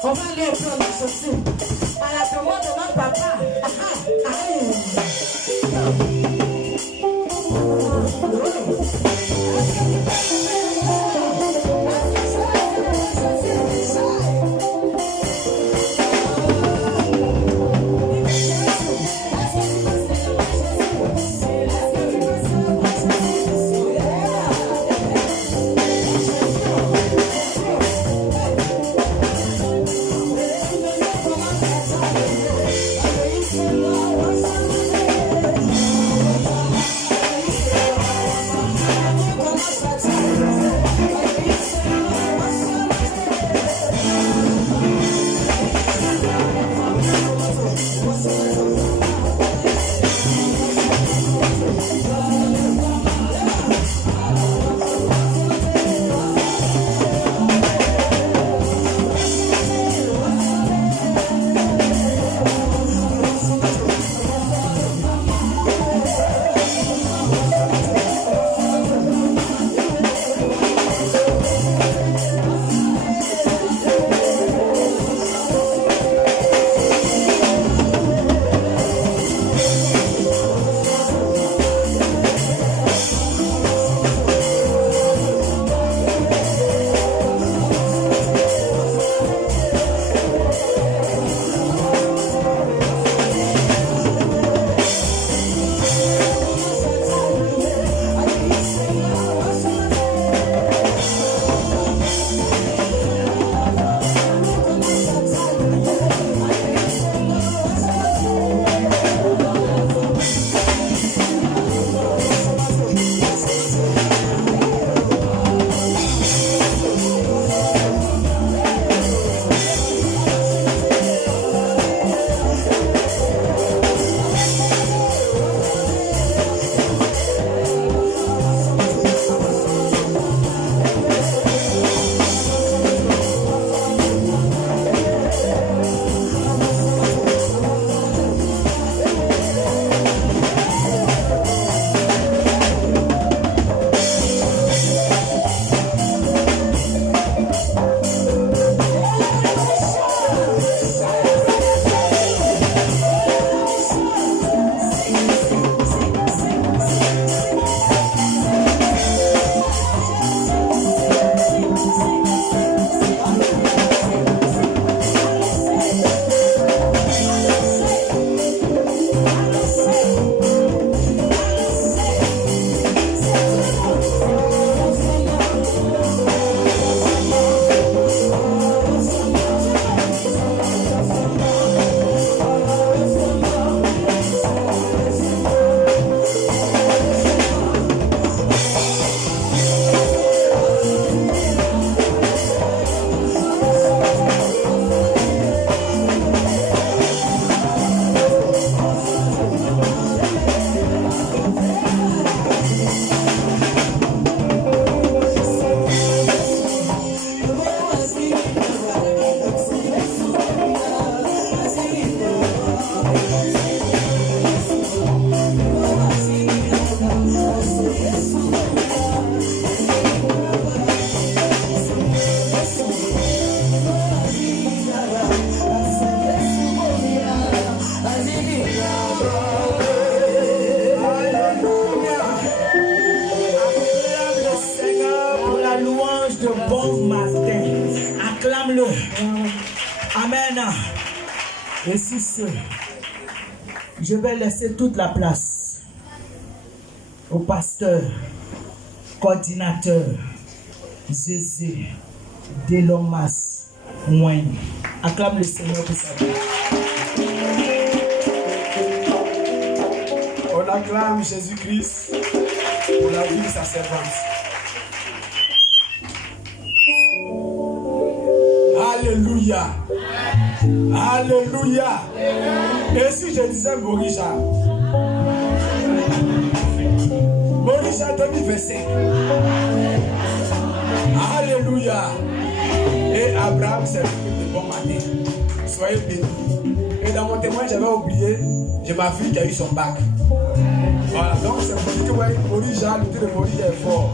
On va aller prendre les chaussures. À la demande de notre papa. Et si ce, je vais laisser toute la place au pasteur, coordinateur, Zézé, Delomas, Moine. Acclame le Seigneur pour sa vie. On acclame Jésus-Christ pour la vie de sa servante. Alléluia. Alléluia. Et si je disais Morisha 2025. Alléluia. Et Abraham s'est levé de bon matin. Soyez bénis. Et dans mon témoin, j'avais oublié, j'ai ma fille qui a eu son bac. Voilà, donc c'est pour dire que Morisha, le tour de Morisha est fort.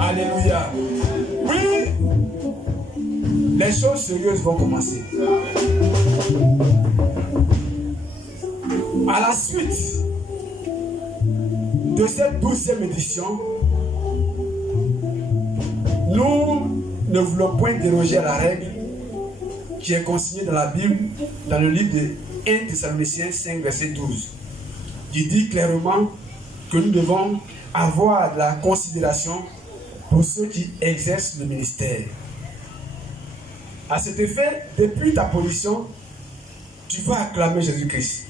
Alléluia. Oui. les choses sérieuses vont commencer. À la suite de cette 12e édition, nous ne voulons point déroger à la règle qui est consignée dans la Bible, dans le livre de 1 Thessaloniciens 5, verset 12, qui dit clairement que nous devons avoir de la considération pour ceux qui exercent le ministère. À cet effet, depuis ta position, tu vas acclamer Jésus-Christ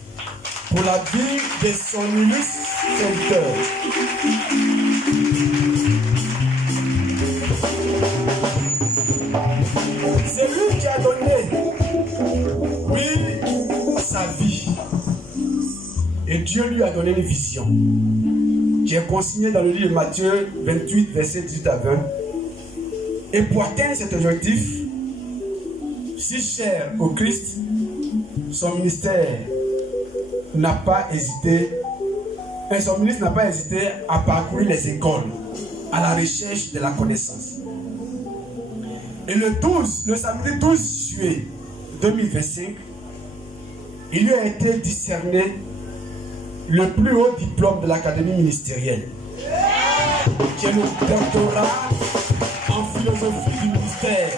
pour la vie de son illustre serviteur. C'est lui qui a donné, oui, sa vie. Et Dieu lui a donné une vision qui est consignée dans le livre de Matthieu 28, verset 18 à 20. Et pour atteindre cet objectif, si cher au Christ, son ministère n'a pas hésité, et son ministre n'a pas hésité à parcourir les écoles à la recherche de la connaissance. Et le samedi 12 juillet 2025, il lui a été discerné le plus haut diplôme de l'académie ministérielle, qui est le doctorat en philosophie du ministère,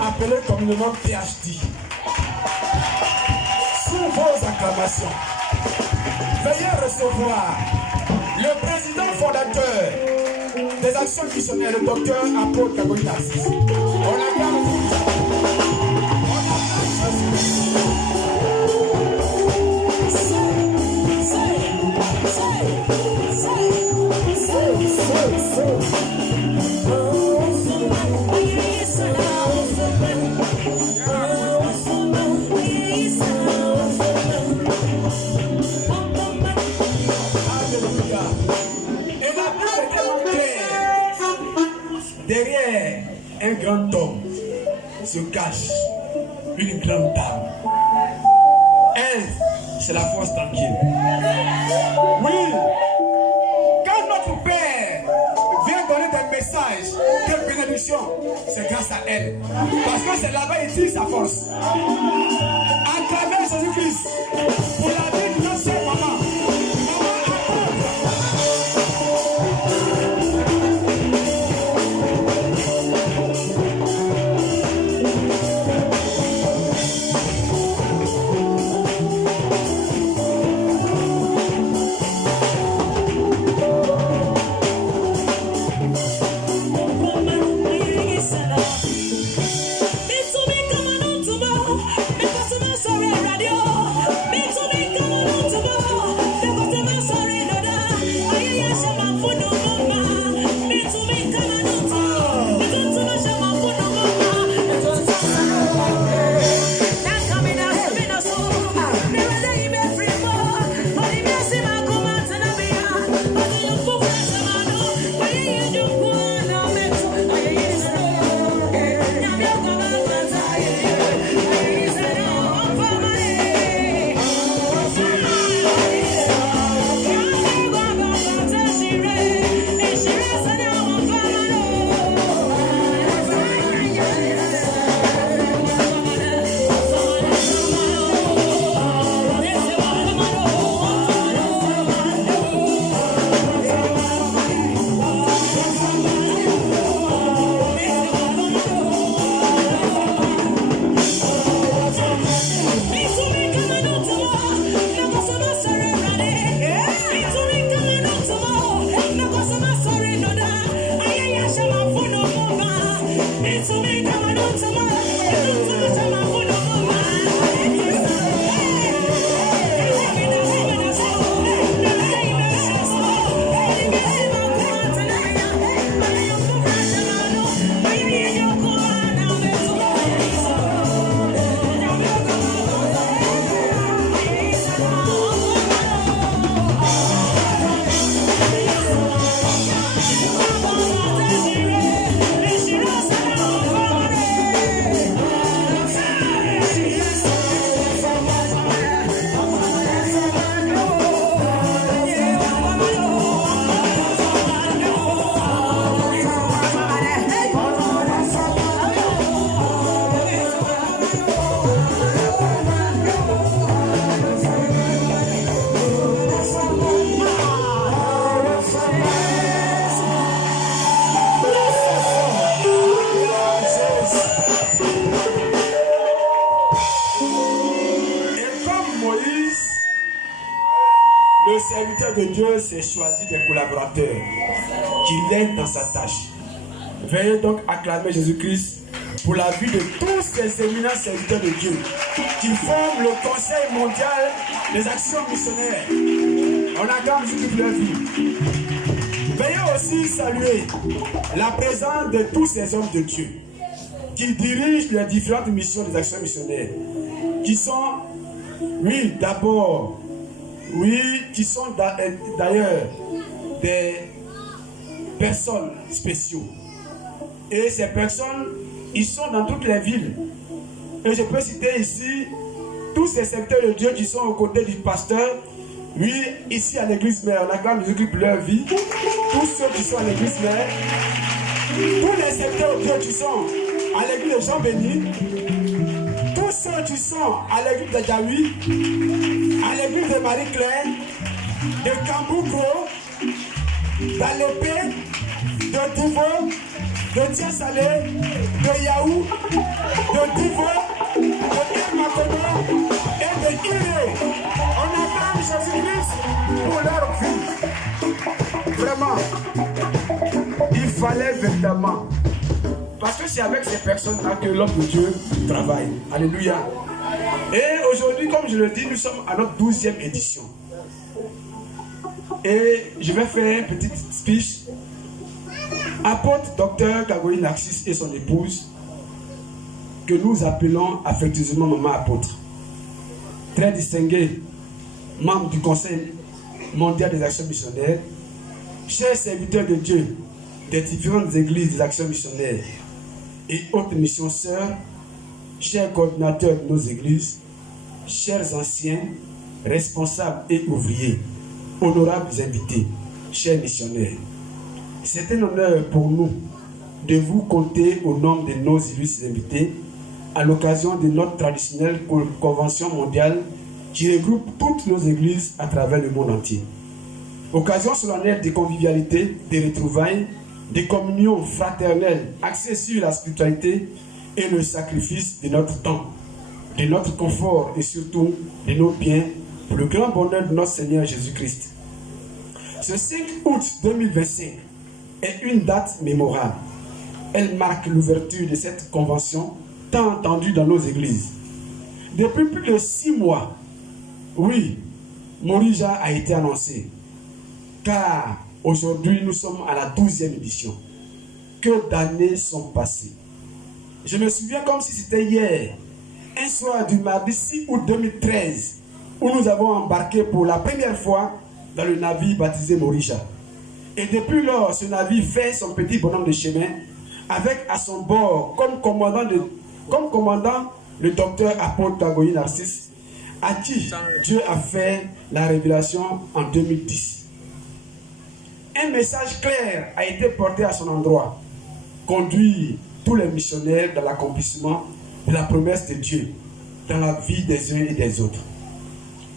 appelé communément PhD. Sous vos acclamations, veuillez recevoir le président fondateur des actions missionnaires, le docteur Apôtre Gagoni Narcisse. On acclame tout. Derrière un grand homme se cache une grande dame. Elle, c'est la force tranquille. Oui, quand notre Père vient donner des messages de bénédiction, c'est grâce à elle. Parce que c'est là-bas qu'il tire sa force. Acclamez Jésus-Christ pour la vie de notre chère maman. Me Et comme Moïse, le serviteur de Dieu s'est choisi des collaborateurs qui l'aident dans sa tâche. Veuillez donc acclamer Jésus-Christ pour la vie de tous ces éminents serviteurs de Dieu qui forment le Conseil mondial des actions missionnaires. On acclame Jésus pour leur vie. Veuillez aussi saluer la présence de tous ces hommes de Dieu qui dirigent les différentes missions des actions missionnaires, qui sont, qui sont d'ailleurs des personnes spéciaux. Et ces personnes, ils sont dans toutes les villes. Et je peux citer ici tous ces secteurs de Dieu qui sont aux côtés du pasteur. Oui, ici à l'église mère, on acclame Jésus-Christ pour leur vie. Tous ceux qui sont à l'église mère, tous les secteurs de Dieu qui sont à l'église de Jean-Béni, tous ceux qui sont à l'église de Jaoui, à l'église de Marie-Claire, de Kamboukro, d'Alépé, de Divo, de Tiasalé, de Yaou, de Divo, de Makono et de Iré. On acclame Jésus-Christ pour leur vie. Vraiment, il fallait véritablement. Parce que c'est avec ces personnes-là que l'homme de Dieu travaille. Alléluia. Et aujourd'hui, comme je le dis, nous sommes à notre 12e édition. Et je vais faire une petite speech. Apôtre Dr Kagoï Narcisse et son épouse, que nous appelons affectueusement Maman Apôtre, très distingué, membre du Conseil mondial des actions missionnaires, chers serviteurs de Dieu des différentes églises des actions missionnaires et autres missions sœurs, chers coordinateurs de nos églises, chers anciens, responsables et ouvriers, honorables invités, chers missionnaires. C'est un honneur pour nous de vous compter au nombre de nos illustres invités à l'occasion de notre traditionnelle convention mondiale qui regroupe toutes nos églises à travers le monde entier. Occasion solennelle de convivialité, de retrouvailles, de communion fraternelle axée sur la spiritualité et le sacrifice de notre temps, de notre confort et surtout de nos biens pour le grand bonheur de notre Seigneur Jésus-Christ. Ce 5 août 2025 est une date mémorable. Elle marque l'ouverture de cette convention tant entendue dans nos églises. Depuis plus de 6 mois, Morija a été annoncé. Car aujourd'hui, nous sommes à la 12e édition. Que d'années sont passées. Je me souviens comme si c'était hier, un soir du mardi 6 août 2013, où nous avons embarqué pour la première fois dans le navire baptisé Morija. Et depuis lors, ce navire fait son petit bonhomme de chemin avec à son bord, comme commandant le docteur apôtre Kagoï Narcisse, à qui Dieu a fait la révélation en 2010. Un message clair a été porté à son endroit, conduire tous les missionnaires dans l'accomplissement de la promesse de Dieu dans la vie des uns et des autres.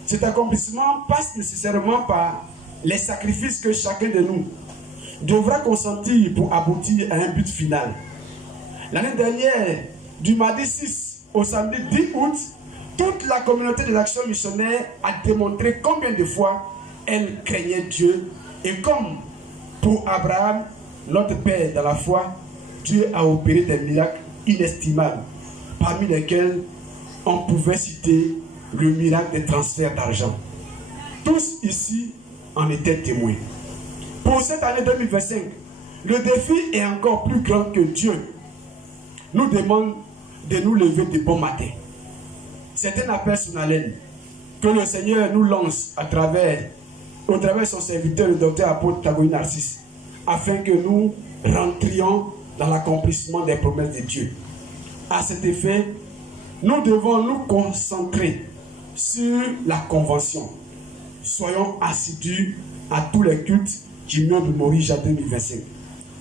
Cet accomplissement passe nécessairement par les sacrifices que chacun de nous devra consentir pour aboutir à un but final. L'année dernière, du mardi 6 au samedi 10 août, toute la communauté des actions missionnaires a démontré combien de fois elle craignait Dieu. Et comme pour Abraham, notre père dans la foi, Dieu a opéré des miracles inestimables, parmi lesquels on pouvait citer le miracle des transferts d'argent. Tous ici en étaient témoins. Pour cette année 2025, le défi est encore plus grand que Dieu nous demande de nous lever de bon matin. C'est un appel solennel que le Seigneur nous lance au travers son serviteur, le docteur apôtre Kagoï Narcisse, afin que nous rentrions dans l'accomplissement des promesses de Dieu. À cet effet, nous devons nous concentrer sur la convention. Soyons assidus à tous les cultes du mois de Morija 2025.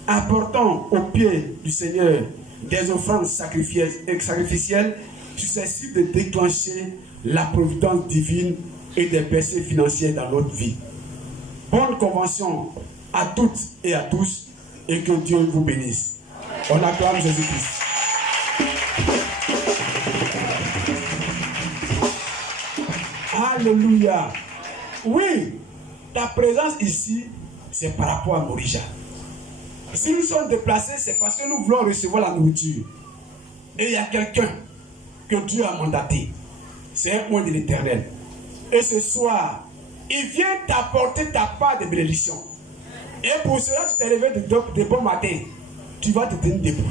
Apportons au pied du Seigneur des offrandes sacrificielles susceptibles de déclencher la providence divine et des percées financières dans notre vie. Bonne convention à toutes et à tous, et que Dieu vous bénisse. On acclame Jésus-Christ. Alléluia. Oui, ta présence ici, c'est par rapport à Morija. Si nous sommes déplacés, c'est parce que nous voulons recevoir la nourriture. Et il y a quelqu'un que Dieu a mandaté. C'est un point de l'Éternel. Et ce soir, il vient t'apporter ta part de bénédiction. Et pour cela, tu t'es levé de bon matin. Tu vas te tenir debout.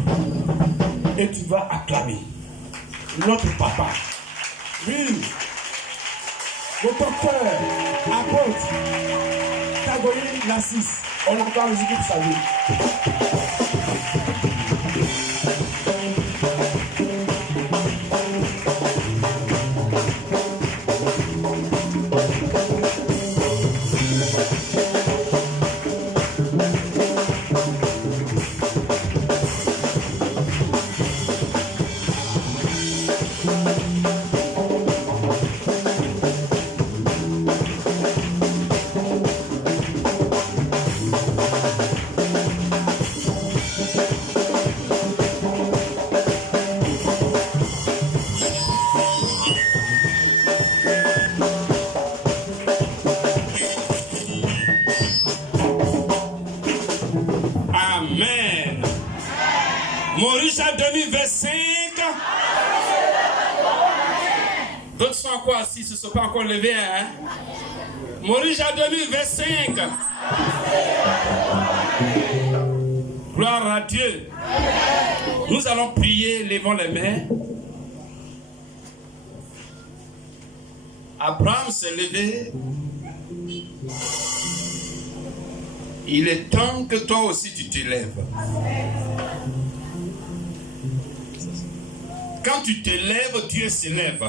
Et tu vas acclamer notre papa. Oui. Le docteur, apôtre, Tagoli Nassis. On entend musique pour sa vie. Amen. Morija 2025. D'autres sont encore assis, ce ne sont pas encore levés. Hein? Morija 2025. Gloire à Dieu. Nous allons prier, levons les mains. Abraham s'est levé. Il est temps que toi aussi tu te lèves. Quand tu te lèves, Dieu se lève.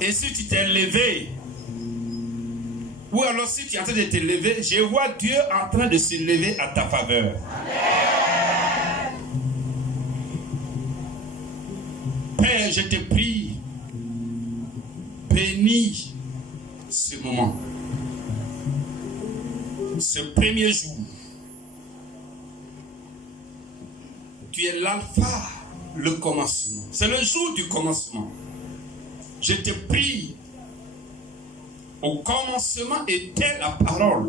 Et si tu t'es levé, ou alors si tu es en train de te lever, je vois Dieu en train de se lever à ta faveur. Père, je te prie, bénis ce moment. Ce premier jour, tu es l'alpha, le commencement. C'est le jour du commencement. Je te prie, au commencement était la parole.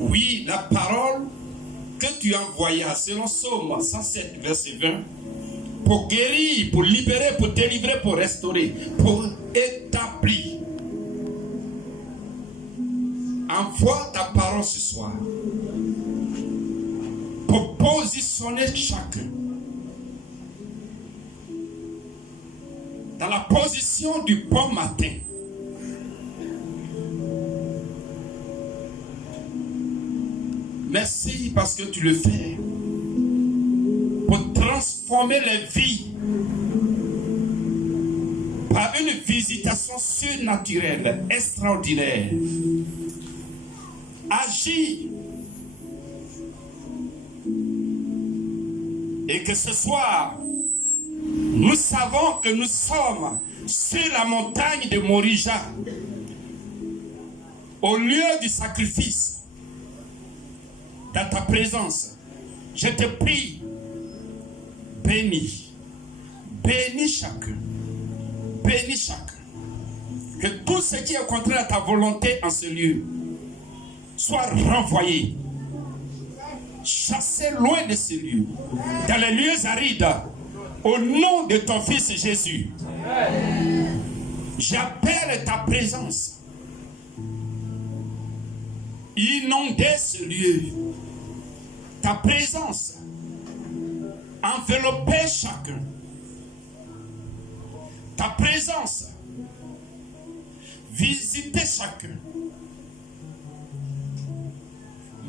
Oui, la parole que tu envoyas, selon Psaume 107, verset 20, pour guérir, pour libérer, pour délivrer, pour restaurer, pour établir. Envoie ta parole ce soir pour positionner chacun dans la position du bon matin. Merci parce que tu le fais pour transformer les vies par une visitation surnaturelle, extraordinaire. Agis. Et que ce soir, nous savons que nous sommes sur la montagne de Morija, au lieu du sacrifice, dans ta présence. Je te prie, bénis chacun, bénis chacun, que tout ce qui est contraire à ta volonté en ce lieu soit renvoyé, chassé loin de ce lieu, dans les lieux arides, au nom de ton Fils Jésus. J'appelle ta présence, inonder ce lieu, ta présence, envelopper chacun, ta présence, visiter chacun.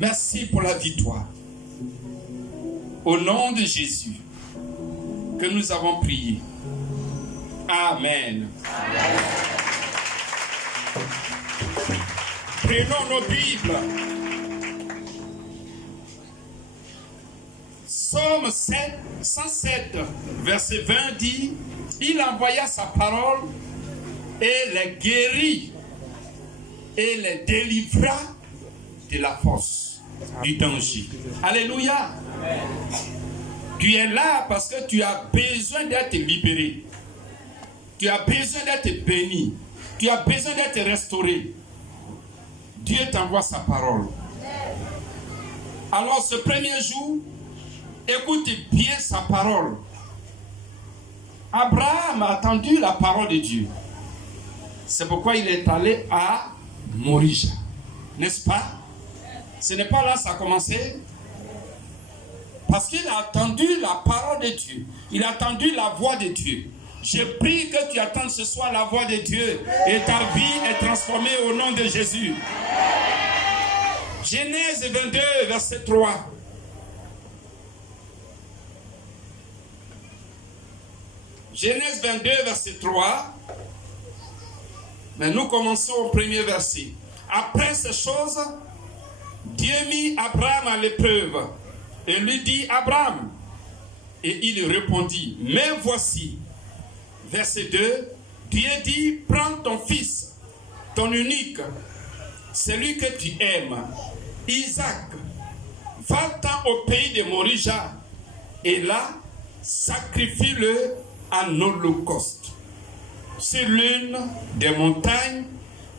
Merci pour la victoire. Au nom de Jésus que nous avons prié. Amen. Prenons nos Bibles. Psaume 107, verset 20 dit, il envoya sa parole et les guérit et les délivra de la force du danger. Alléluia. Tu es là parce que tu as besoin d'être libéré. tu as besoin d'être béni, tu as besoin d'être restauré, Dieu t'envoie sa parole. Alors ce premier jour, écoute bien sa parole. Abraham a entendu la parole de Dieu. C'est pourquoi il est allé à Morija. N'est-ce pas? Ce n'est pas là que ça a commencé. Parce qu'il a entendu la parole de Dieu. Il a entendu la voix de Dieu. Je prie que tu attendes ce soir la voix de Dieu et ta vie est transformée au nom de Jésus. Genèse 22, verset 3. Genèse 22, verset 3. Mais nous commençons au premier verset. Après ces choses, Dieu mit Abraham à l'épreuve et lui dit, Abraham. Et il répondit, mais voici. Verset 2, Dieu dit, prends ton fils, ton unique, celui que tu aimes, Isaac, va-t'en au pays de Morija, et là, sacrifie-le en holocauste sur l'une des montagnes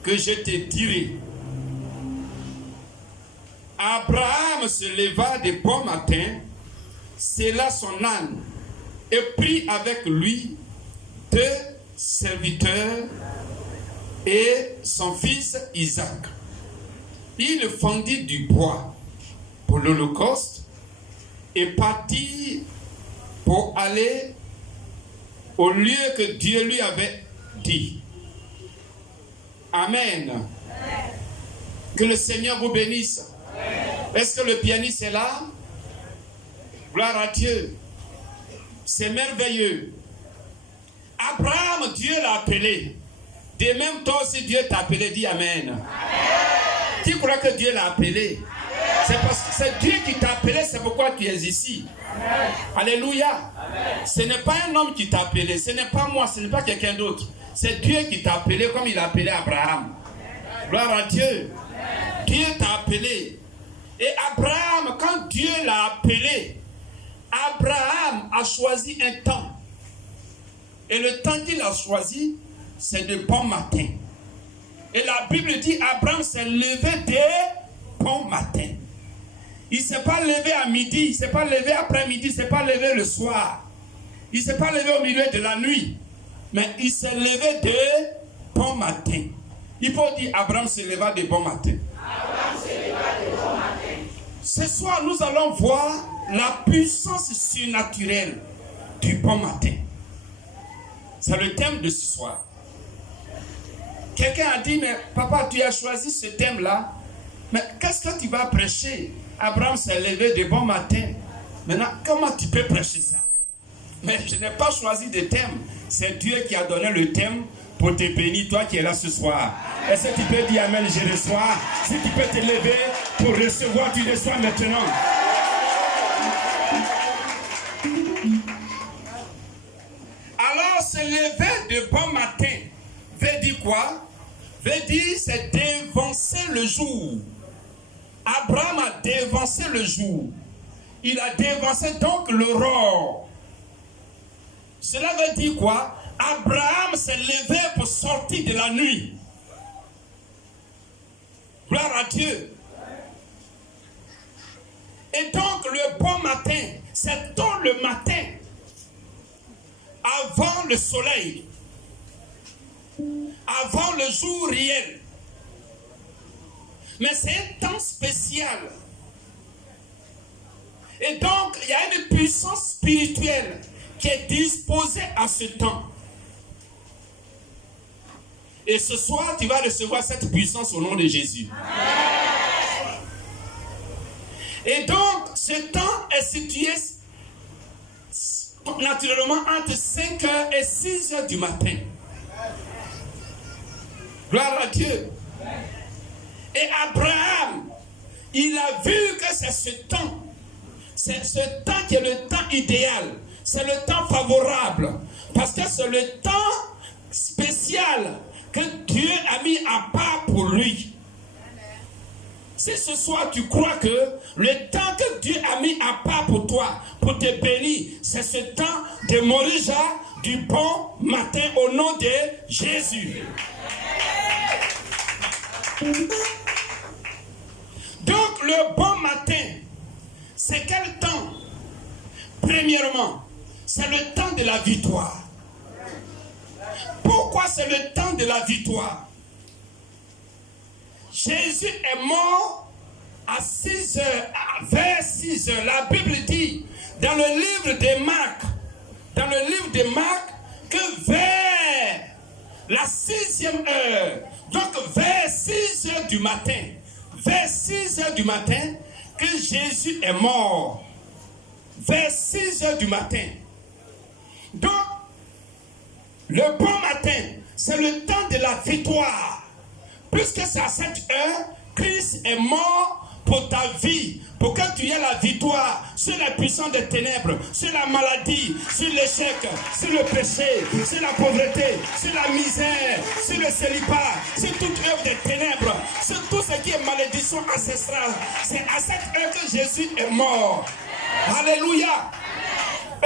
que je te dirai. Abraham se leva de bon matin, sella son âne et prit avec lui 2 serviteurs et son fils Isaac. Il fendit du bois pour l'holocauste et partit pour aller au lieu que Dieu lui avait dit. Amen. Que le Seigneur vous bénisse. Est-ce que le pianiste est là? Gloire à Dieu. C'est merveilleux. Abraham, Dieu l'a appelé. De même toi aussi Dieu t'a appelé. Dis Amen. Amen. Tu crois que Dieu l'a appelé? C'est parce que c'est Dieu qui t'a appelé, c'est pourquoi tu es ici. Amen. Alléluia. Amen. Ce n'est pas un homme qui t'a appelé, ce n'est pas moi, ce n'est pas quelqu'un d'autre. C'est Dieu qui t'a appelé comme il a appelé Abraham. Amen. Gloire à Dieu. Amen. Dieu t'a appelé. Et Abraham, quand Dieu l'a appelé, Abraham a choisi un temps. Et le temps qu'il a choisi, c'est de bon matin. Et la Bible dit, Abraham s'est levé dès bon matin. Il ne s'est pas levé à midi, il ne s'est pas levé après-midi, il ne s'est pas levé le soir. Il ne s'est pas levé au milieu de la nuit. Mais il s'est levé dès bon matin. Il faut dire, Abraham se leva de bon matin. Abraham se leva de bon matin. Ce soir, nous allons voir la puissance surnaturelle du bon matin. C'est le thème de ce soir. Quelqu'un a dit, mais papa, tu as choisi ce thème-là. Mais qu'est-ce que tu vas prêcher? Abraham s'est levé de bon matin. Maintenant, comment tu peux prêcher ça? Mais je n'ai pas choisi de thème. C'est Dieu qui a donné le thème pour te bénir, toi qui es là ce soir. Est-ce que tu peux dire Amen, je reçois? Si tu peux te lever pour recevoir, tu reçois maintenant. Alors, se lever de bon matin veut dire quoi? Veut dire c'est dévancer le jour. Abraham a dévancé le jour. Il a dévancé donc l'aurore. Cela veut dire quoi? Abraham s'est levé pour sortir de la nuit. Gloire à Dieu. Et donc le bon matin, c'est tôt le matin, avant le soleil, avant le jour réel. Mais c'est un temps spécial. Et donc, il y a une puissance spirituelle qui est disposée à ce temps. Et ce soir, tu vas recevoir cette puissance au nom de Jésus. Amen. Et donc, ce temps est situé naturellement entre 5h et 6h du matin. Gloire à Dieu. Et Abraham, il a vu que c'est ce temps. C'est ce temps qui est le temps idéal. C'est le temps favorable. Parce que c'est le temps spécial que Dieu a mis à part pour lui. Si ce soir tu crois que le temps que Dieu a mis à part pour toi, pour te bénir, c'est ce temps de Morija, du bon matin au nom de Jésus. Donc le bon matin, c'est quel temps? Premièrement, c'est le temps de la victoire. Pourquoi c'est le temps de la victoire? Jésus est mort à 6 heures, vers 6 heures. La Bible dit dans le livre de Marc, que vers la 6e heure, donc vers 6 heures du matin, que Jésus est mort. Vers 6 heures du matin. Donc, le bon matin, c'est le temps de la victoire. Puisque c'est à cette heure, Christ est mort pour ta vie, pour que tu aies la victoire sur la puissance des ténèbres, sur la maladie, sur l'échec, sur le péché, sur la pauvreté, sur la misère, sur le célibat, sur toute œuvre des ténèbres, sur tout ce qui est malédiction ancestrale. C'est à cette heure que Jésus est mort. Alléluia.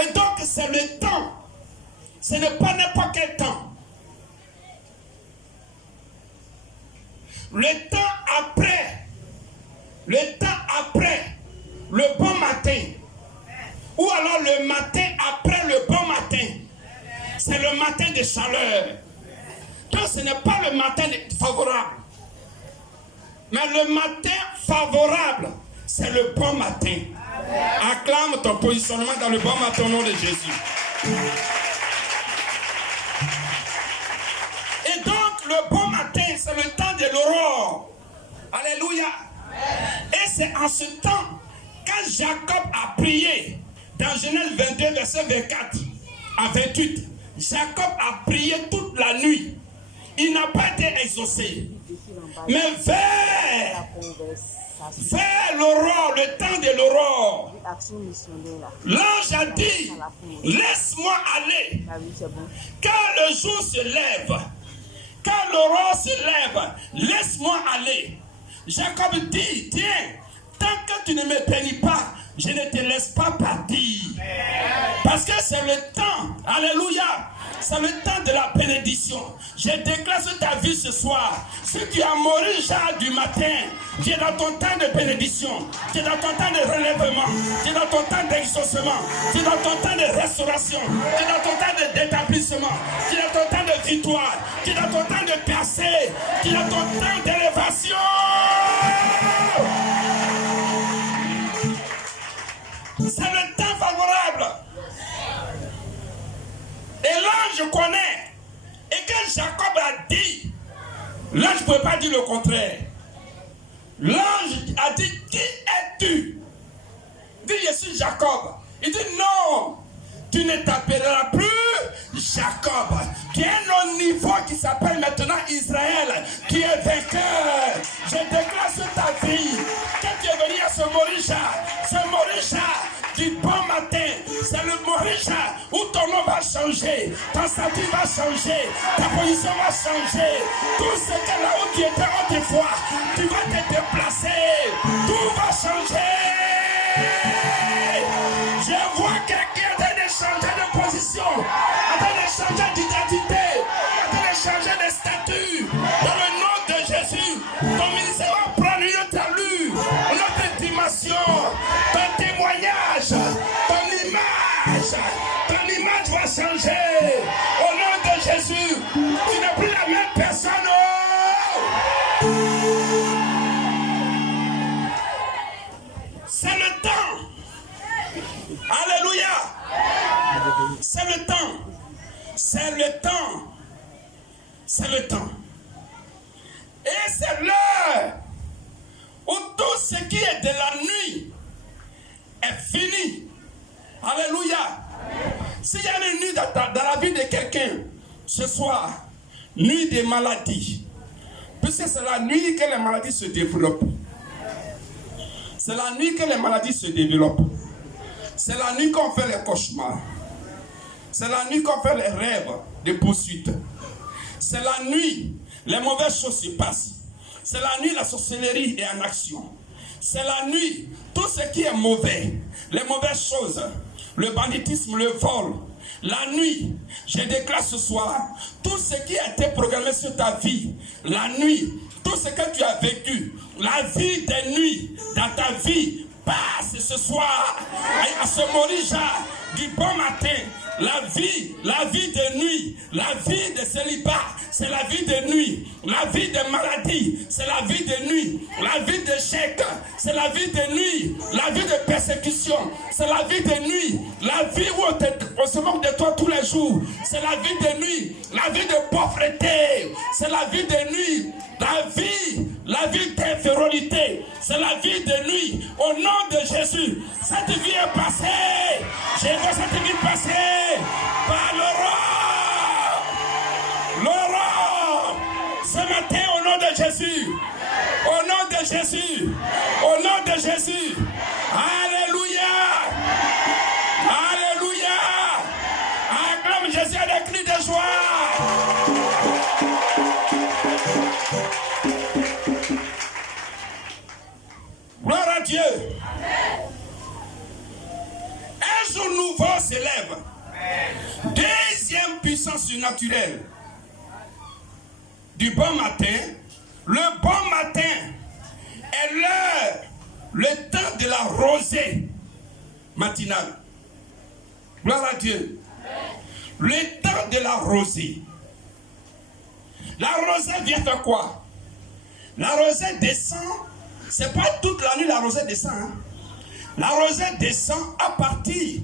Et donc c'est le temps. Ce n'est pas n'importe quel temps. Le temps après le bon matin, ou alors le matin après le bon matin, c'est le matin de chaleur. Donc ce n'est pas le matin favorable, mais le matin favorable, c'est le bon matin. Acclame ton positionnement dans le bon matin au nom de Jésus. Et donc le bon matin, c'est le temps de l'aurore. Alléluia. Et c'est en ce temps, quand Jacob a prié, dans Genèse 22, verset 24 à 28, Jacob a prié toute la nuit. Il n'a pas été exaucé. Mais vers l'aurore, le temps de l'aurore, l'ange a dit, laisse-moi aller. Quand le jour se lève, quand l'aurore se lève, laisse-moi aller. Jacob dit, tiens, tant que tu ne me bénis pas, je ne te laisse pas partir. Parce que c'est le temps, alléluia, c'est le temps de la bénédiction. Je déclare sur ta vie ce soir, si tu as mouru genre du matin, tu es dans ton temps de bénédiction, tu es dans ton temps de relèvement, tu es dans ton temps d'exaucement, tu es dans ton temps de restauration, tu es dans ton temps d'établissement, tu es dans ton temps de victoire, tu es dans ton temps de percée, tu es dans ton temps d'élévation. C'est le temps favorable. Et l'ange connaît. Et quand Jacob a dit, l'ange ne pouvait pas dire le contraire. L'ange a dit, qui es-tu? Il dit, je suis Jacob. Il dit, non, tu ne t'appelleras plus Jacob. Tu es un autre niveau qui s'appelle maintenant Israël, qui est vainqueur. Je déclare sur ta vie, quand tu es venu à ce Morisha du bon matin, c'est le Morisha où ton nom va changer, ton statut va changer, ta position va changer. Tout ce que là où tu étais autrefois, tu vas te déplacer, tout va changer. Je vois quelqu'un en train de changer de position, en train de changer d'identité, en train de changer de statut. Dans le nom de Jésus, ton ministère va prendre une autre allure, une autre dimension. Ton témoignage, ton image va changer. Au nom de Jésus, tu n'es plus la même personne. Oh! C'est le temps. Alléluia. C'est le temps. C'est le temps. C'est le temps. Et c'est l'heure où tout ce qui est de la nuit est fini. Alléluia. S'il y a une nuit dans la vie de quelqu'un, ce soir, nuit des maladies, puisque c'est la nuit que les maladies se développent. C'est la nuit que les maladies se développent. C'est la nuit qu'on fait les cauchemars. C'est la nuit qu'on fait les rêves de poursuite. C'est la nuit, les mauvaises choses se passent. C'est la nuit, la sorcellerie est en action. C'est la nuit, tout ce qui est mauvais, les mauvaises choses, le banditisme, le vol, La nuit, je déclare ce soir, tout ce qui a été programmé sur ta vie, la nuit, tout ce que tu as vécu, la vie des nuits dans ta vie, passe ce soir à ce Morija du bon matin. La vie de nuit, la vie de célibat, c'est la vie de nuit. La vie de maladie, c'est la vie de nuit. La vie d'échec, c'est la vie de nuit. La vie de persécution, c'est la vie de nuit. La vie où on se moque de toi tous les jours, c'est la vie de nuit. La vie de pauvreté, c'est la vie de nuit. La vie d'infériorité, c'est la vie de nuit. Au nom de Jésus, cette vie est passée. Je vois cette vie passer par l'aurore. Ce matin, au nom de Jésus. Au nom de Jésus. Au nom de Jésus. Alléluia. Alléluia. Acclame Jésus à des cris de joie. Gloire à Dieu. Un jour nouveau s'élève. Deuxième puissance surnaturelle. Du bon matin. Le bon matin est l'heure, le temps de la rosée matinale. Gloire à Dieu. Le temps de la rosée. La rosée vient faire quoi? La rosée descend. C'est pas toute la nuit la rosée descend. Hein? La rosée descend à partir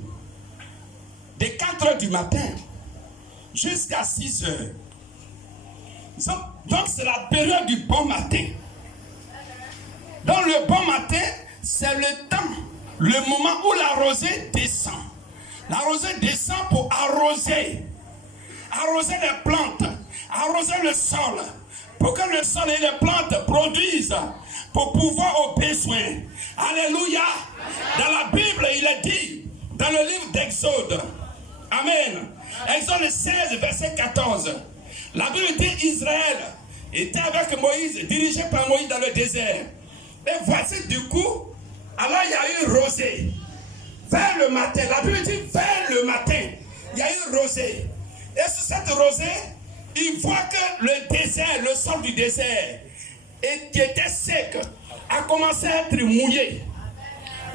de 4 heures du matin jusqu'à 6 heures. Donc c'est la période du bon matin. Donc le bon matin, c'est le temps, le moment où la rosée descend. La rosée descend pour arroser. Arroser les plantes, arroser le sol. Pour que le sol et les plantes produisent. Pour pouvoir aux besoins. Alléluia. Dans la Bible, il est dit, dans le livre d'Exode. Amen. Exode 16, verset 14. La Bible dit Israël était avec Moïse, dirigé par Moïse dans le désert. Et voici du coup, alors il y a eu rosée. Vers le matin, la Bible dit vers le matin, il y a eu rosée. Et sur cette rosée, il voit que le désert, le sol du désert, qui était sec, a commencé à être mouillé.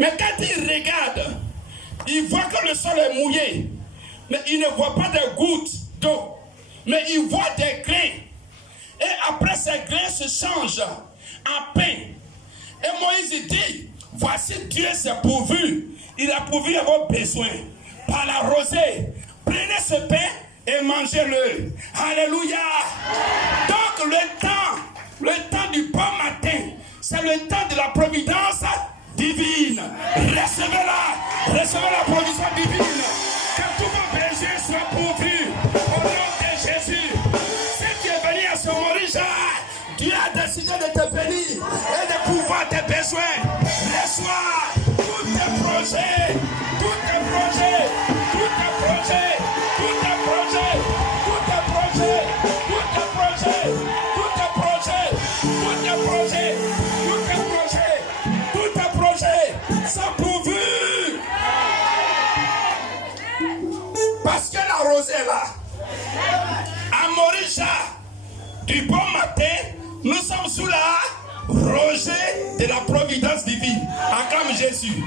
Mais quand il regarde, il voit que le sol est mouillé. Mais il ne voit pas de gouttes d'eau. Mais il voit des grains. Et après, ces grains se changent en pain. Et Moïse dit, voici Dieu s'est pourvu. Il a pourvu à vos besoins. Par la rosée. Prenez ce pain et mangez-le. Alléluia. Donc le temps du bon matin, c'est le temps de la providence divine. Recevez-la provision divine. Que tous vos besoins soient pourvus au nom de Jésus. Si tu es venu à ce Morija, Dieu a décidé de te bénir et de pouvoir tes besoins. Reçois tous tes projets, tous tes projets, tous tes projets, tous tes projets, tous tes projets, tous tes projets, tous tes projets, tous tes projets, tous tes projets, tous tes projets sont pourvus. Parce que la rosée est là. À Morija, du bon matin, nous sommes sous la rosée de la providence divine. Acclame Jésus.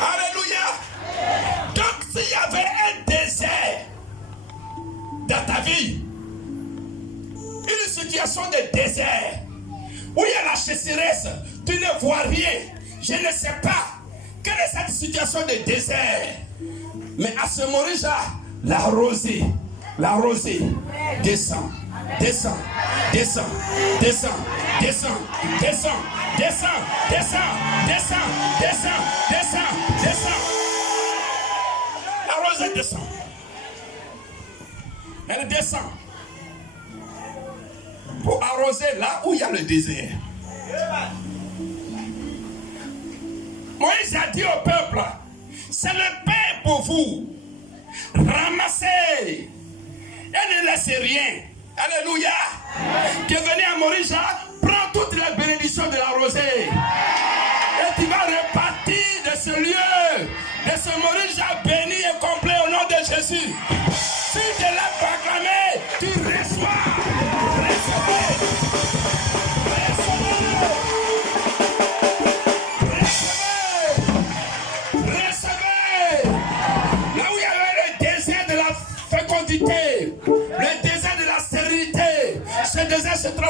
Alléluia. Donc s'il y avait un désert dans ta vie, une situation de désert, où il y a la sécheresse, tu ne vois rien, je ne sais pas quelle est cette situation de désert. Mais à ce Morija, la rosée descend, descend, descend, descend, descend, descend, descend, descend, descend, descend, descend, descend. La rosée descend. Elle descend pour arroser là où il y a le désert. Moïse a dit au peuple, c'est le pain pour vous. Ramassez et ne laissez rien. Alléluia. Tu es venu à Morija, prends toutes les bénédictions de la rosée. Et tu vas repartir de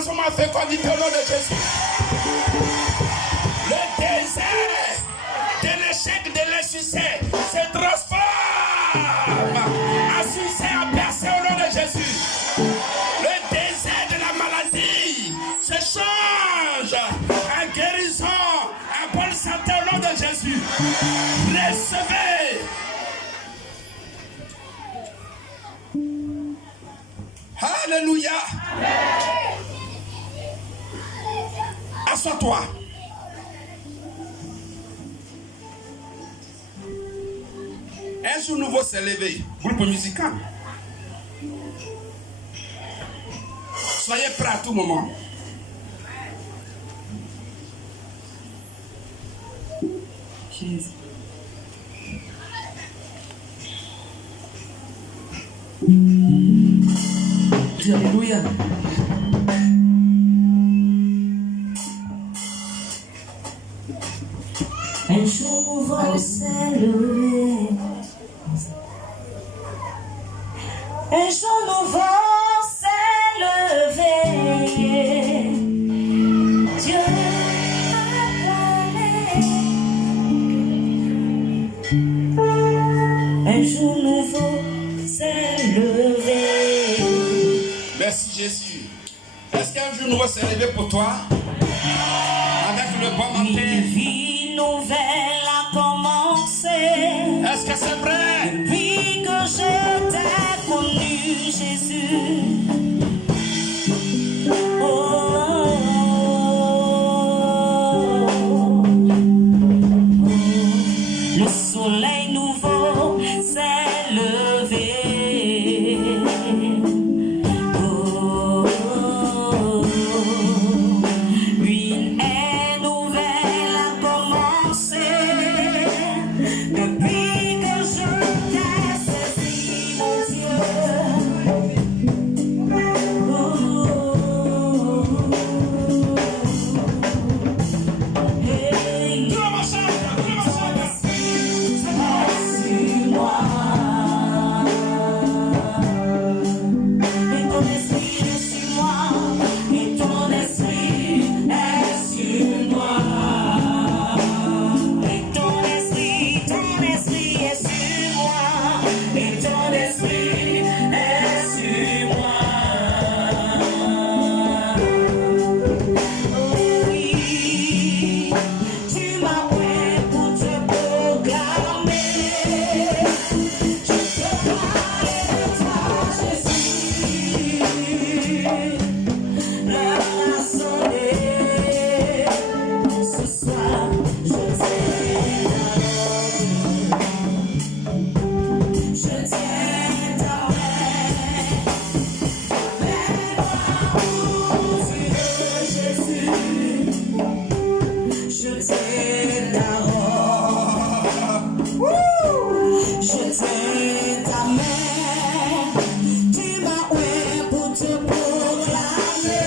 transforme en fécondité au nom de Jésus. Le désert de l'échec, de l'insuccès se transforme en succès, en percée au nom de Jésus. Le désert de la maladie se change en guérison, en bonne santé au nom de Jésus. Recevez. Alléluia. Assois-toi. Un jour nouveau s'est levé. Groupe musical. Soyez prêts à tout moment. Jésus. Alléluia. Un jour nouveau s'est levé. Un jour nouveau s'est levé. Dieu a parlé. Un jour nouveau s'est levé. Merci Jésus. Est-ce qu'un jour nouveau s'est levé pour toi? Avec le bon matin. Une vie nouvelle a commencé. Est-ce que c'est vrai? Depuis que je t'ai connu, Jésus. Oh, oh, oh. Le soleil nouveau s'est levé. Oh, oh, oh. Une ère nouvelle a commencé. Depuis que je t'ai saisi, mon Dieu. Oh, hey. Sur moi. Et ton esprit est sur moi. Et ton esprit est sur moi. Et ton esprit est sur moi. Et ton esprit est sur moi. Oh oui, tu m'as pris pour te proclamer. Je peux parler de toi, Jésus. L'heure a sonné. Ce soir, je tiens ta main. Appelle-moi, Dieu Jésus. Je tiens ta robe. Je tiens ta main. Tu m'as ouvert pour te proclamer.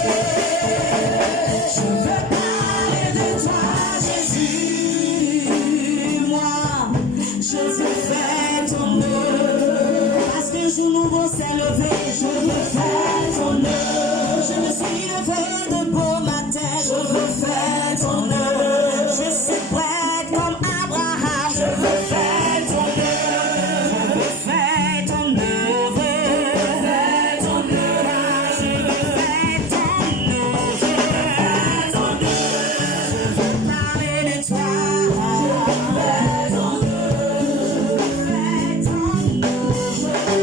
Je veux parler de toi, Jésus. Moi, je veux faire ton œuvre. Parce qu'un jour nouveau s'est levé. Je veux faire ton œuvre. Je me suis levé de beau matin. Je veux faire ton œuvre. Je suis prête comme Abraham. Je veux faire ton œuvre. Je veux faire ton œuvre. Je veux faire ton œuvre. Je veux faire ton œuvre. Je veux parler de toi. Je veux faire ton œuvre. Je veux faire ton œuvre. Je veux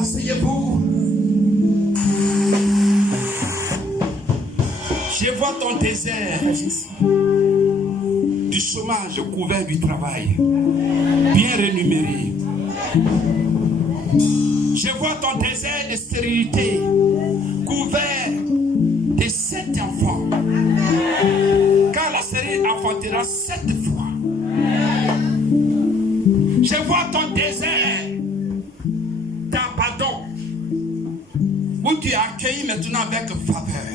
Asseyez-vous. Je vois ton désert du chômage couvert du travail, bien rémunéré. Je vois ton désert de stérilité couvert de 7 enfants. Car la stérilité enfantera 7 fois. Je vois ton désert d'Abaddon où tu es accueilli maintenant avec faveur.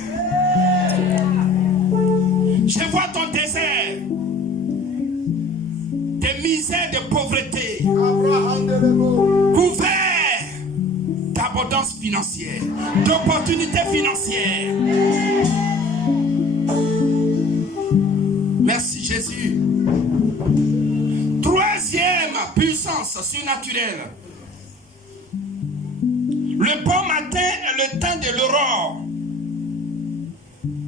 Je vois ton désert de misère, de pauvreté couvert d'abondance financière, d'opportunités financières. Merci Jésus. Troisième puissance surnaturelle. Le bon matin est le temps de l'aurore.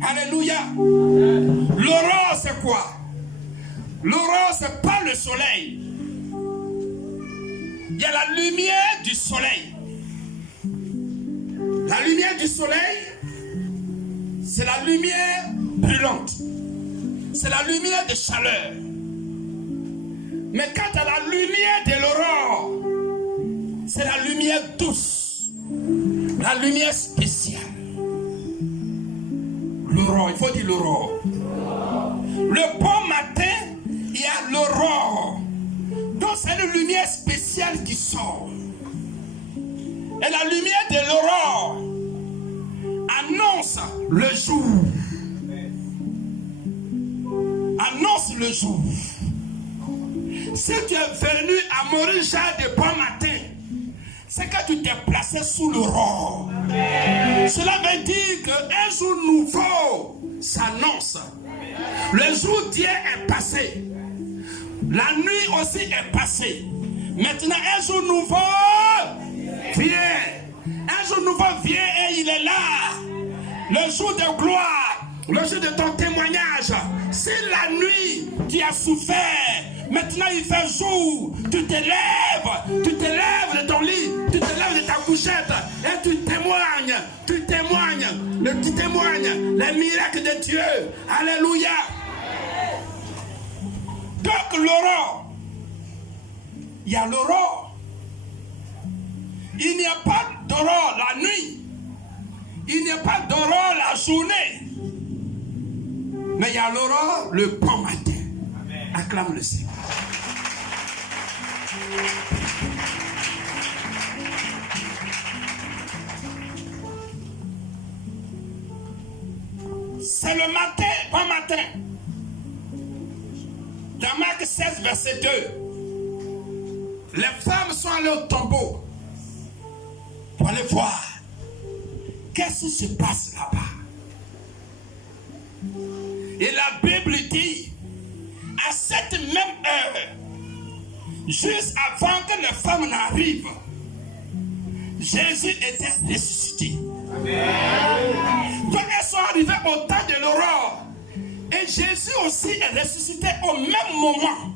Alléluia. L'aurore c'est quoi? L'aurore c'est pas le soleil. Il y a la lumière du soleil. La lumière du soleil, c'est la lumière brûlante. C'est la lumière de chaleur. Mais quant à la lumière de l'aurore, c'est la lumière douce, la lumière spéciale. L'aurore, il faut dire l'aurore. Le bon matin, il y a l'aurore. Donc c'est une lumière spéciale qui sort. Et la lumière de l'aurore annonce le jour. Annonce le jour. Si tu es venu à Morija de bon matin, c'est que tu t'es placé sous l'aurore. Cela veut dire qu'un jour nouveau s'annonce. Le jour d'hier est passé. La nuit aussi est passée. Maintenant, un jour nouveau vient. Un jour nouveau vient et il est là. Le jour de gloire, le jour de ton témoignage. Si la nuit tu as souffert, maintenant il fait jour. Tu te lèves de ton lit, tu te lèves de ta couchette et tu témoignes les miracles de Dieu. Alléluia. Donc l'aurore, il y a l'aurore. Il n'y a pas d'aurore la nuit. Il n'y a pas d'aurore la journée. Mais il y a l'aurore le bon matin. Acclame le Seigneur. C'est le matin, bon matin. Dans Marc 16, verset 2. Les femmes sont allées au tombeau pour aller voir qu'est-ce qui se passe là-bas. Et la Bible dit, à cette même heure, juste avant que les femmes n'arrivent, Jésus était ressuscité. Donc elles sont arrivées au temps de l'aurore. Et Jésus aussi est ressuscité au même moment.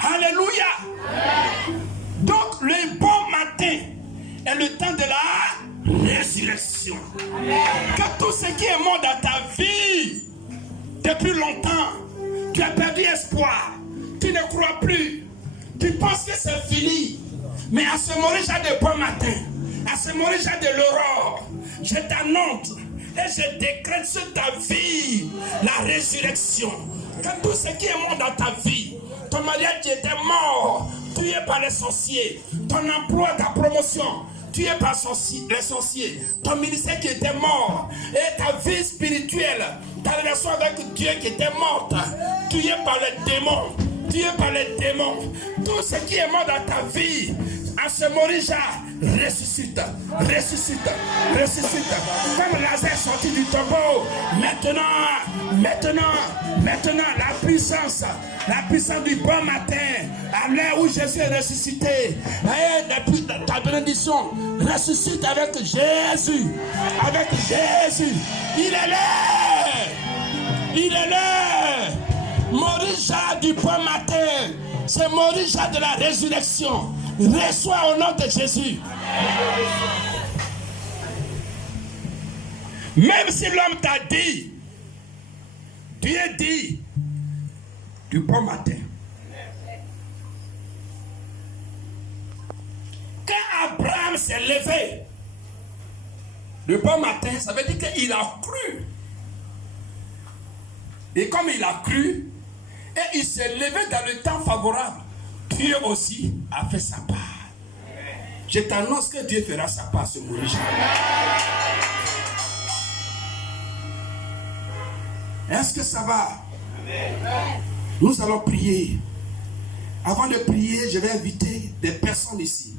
Alléluia. Donc le bon matin est le temps de la résurrection. Que tout ce qui est mort dans ta vie depuis longtemps, tu as perdu espoir, tu ne crois plus, tu penses que c'est fini. Mais à ce Morija de bon matin, à ce Morija de l'aurore, je t'annonce et je décrète sur ta vie la résurrection. Que tout ce qui est mort dans ta vie, ton mariage qui était mort, tué par les sorciers, ton emploi, ta promotion, tué par les sorciers, ton ministère qui était mort, et ta vie spirituelle, ta relation avec Dieu qui était morte, tué par les démons, tout ce qui est mort dans ta vie, à ce Morija, ressuscite. Comme Lazare est sorti du tombeau, maintenant, la puissance du bon matin, à l'heure où Jésus est ressuscité, et depuis ta bénédiction, ressuscite avec Jésus. Il est là. Morija du bon matin, c'est Morija de la résurrection. Reçois au nom de Jésus. Même si l'homme t'a dit, Dieu dit, du bon matin. Quand Abraham s'est levé. Le bon matin, ça veut dire qu'il a cru. Et comme il a cru, et il s'est levé dans le temps favorable, Dieu aussi a fait sa part. Je t'annonce que Dieu fera sa part ce Maurice. Est-ce que ça va? Nous allons prier. Avant de prier, je vais inviter des personnes ici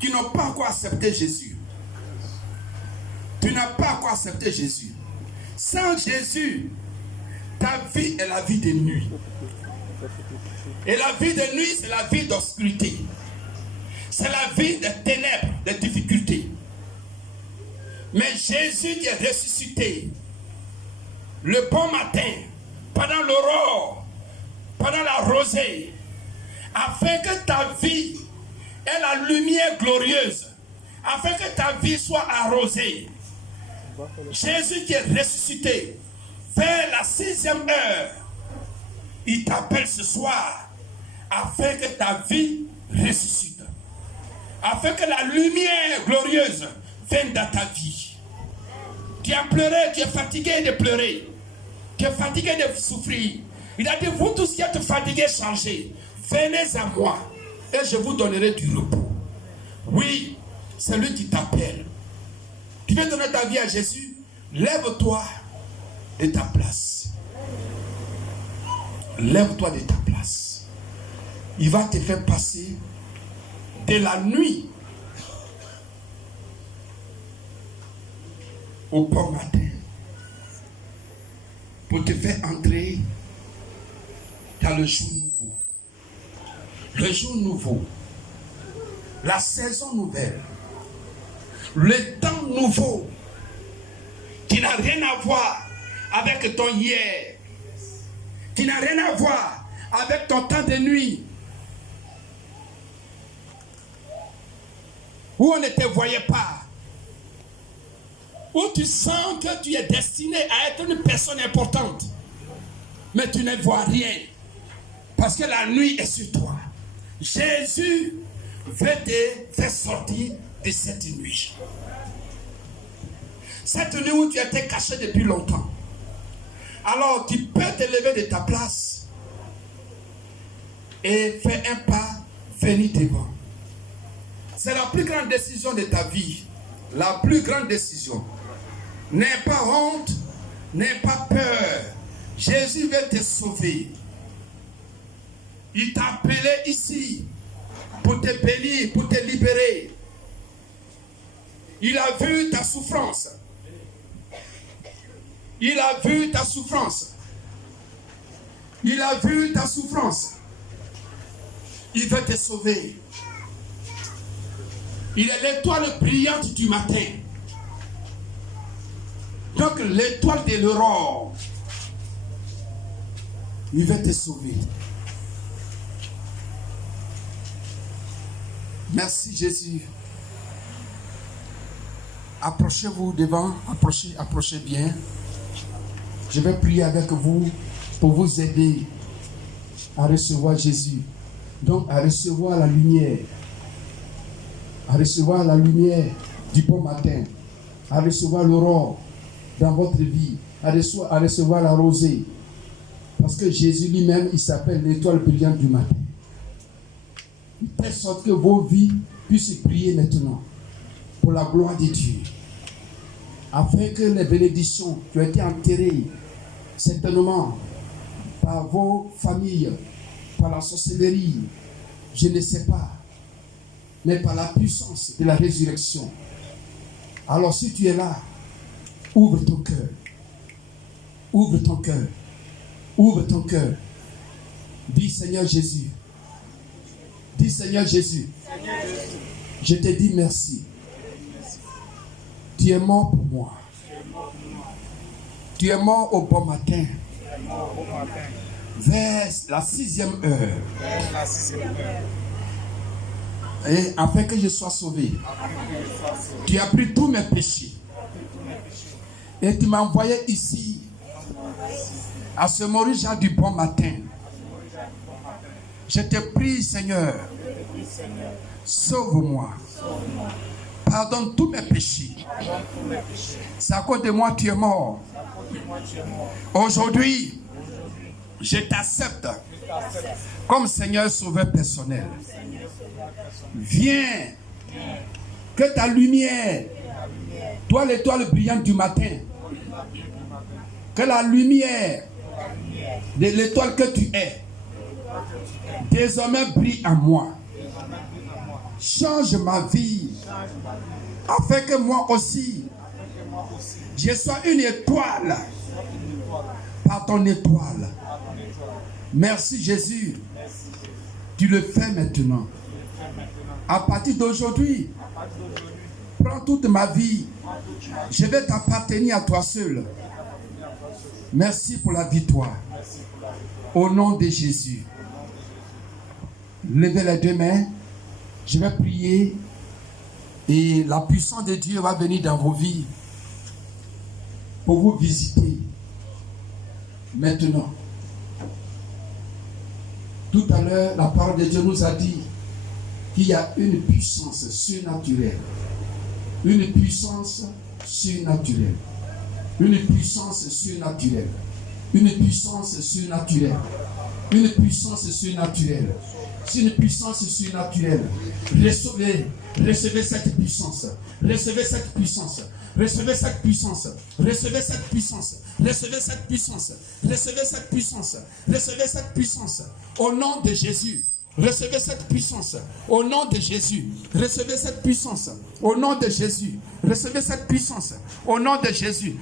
qui n'ont pas encore accepté Jésus. Tu n'as pas encore accepté Jésus. Sans Jésus, ta vie est la vie de nuit. Et la vie de nuit, c'est la vie d'obscurité. C'est la vie des ténèbres, des difficultés. Mais Jésus qui est ressuscité, le bon matin, pendant l'aurore, pendant la rosée, afin que ta vie ait la lumière glorieuse, afin que ta vie soit arrosée. Jésus qui est ressuscité, vers la 6e heure, il t'appelle ce soir, afin que ta vie ressuscite, afin que la lumière glorieuse vienne dans ta vie. Tu as pleuré, tu es fatigué de pleurer, tu es fatigué de souffrir. Il a dit, vous tous qui êtes fatigués, changez. Venez à moi et je vous donnerai du repos. Oui, c'est lui qui t'appelle. Tu veux donner ta vie à Jésus? Lève-toi de ta place. Lève-toi de ta place. Il va te faire passer de la nuit au bon matin pour te faire entrer dans le jour nouveau. Le jour nouveau, la saison nouvelle, le temps nouveau qui n'a rien à voir avec ton hier, qui n'a rien à voir avec ton temps de nuit, où on ne te voyait pas, où tu sens que tu es destiné à être une personne importante, mais tu ne vois rien, parce que la nuit est sur toi. Jésus veut te faire sortir de cette nuit. Cette nuit où tu étais caché depuis longtemps. Alors tu peux te lever de ta place et faire un pas, venir devant. C'est la plus grande décision de ta vie. La plus grande décision. N'aie pas honte, n'aie pas peur. Jésus veut te sauver. Il t'a appelé ici pour te bénir, pour te libérer. Il a vu ta souffrance. Il a vu ta souffrance. Il a vu ta souffrance. Il veut te sauver. Il est l'étoile brillante du matin. Donc l'étoile de l'aurore. Il veut te sauver. Merci Jésus. Approchez-vous devant, approchez bien. Je vais prier avec vous pour vous aider à recevoir Jésus. Donc à recevoir la lumière. À recevoir la lumière du bon matin. À recevoir l'aurore dans votre vie. À recevoir la rosée. Parce que Jésus lui-même, il s'appelle l'étoile brillante du matin. De telle sorte que vos vies puissent briller maintenant pour la gloire de Dieu. Afin que les bénédictions qui ont été enterrées certainement par vos familles, par la sorcellerie, je ne sais pas, mais par la puissance de la résurrection. Alors si tu es là, ouvre ton cœur. Ouvre ton cœur. Ouvre ton cœur. Dis Seigneur Jésus. Dis Seigneur Jésus. Je te dis merci. Tu es mort pour moi. Tu es mort au bon matin. Vers la 6e heure. Et afin que je sois sauvé. Tu as pris tous mes péchés. Et tu m'as envoyé ici. À ce Maurice du bon matin. Je te prie, Seigneur. Sauve-moi. pardonne tous mes péchés. C'est à cause de moi que tu es mort. Aujourd'hui, je t'accepte comme Seigneur Sauveur personnel. Viens, que ta lumière, toi l'étoile brillante du matin, que la lumière de l'étoile que tu es, désormais brille en moi. Change ma vie, afin que moi aussi, je sois une étoile par ton étoile. Merci Jésus, tu le fais maintenant. À partir d'aujourd'hui, prends toute ma vie. Je vais t'appartenir à toi seul. Merci pour la victoire. Au nom de Jésus. Levez les deux mains. Je vais prier. Et la puissance de Dieu va venir dans vos vies pour vous visiter. Maintenant. Tout à l'heure, la parole de Dieu nous a dit qu'il y a une puissance surnaturelle. Une puissance surnaturelle. Une puissance surnaturelle. Une puissance surnaturelle. Une puissance surnaturelle. C'est une puissance surnaturelle. Recevez cette puissance. Recevez cette puissance. Recevez cette puissance. Recevez cette puissance. Recevez cette puissance. Recevez cette puissance. Recevez cette puissance. Au nom de Jésus. Recevez cette puissance. Au nom de Jésus. Recevez cette puissance. Au nom de Jésus. Recevez cette puissance. Au nom de Jésus.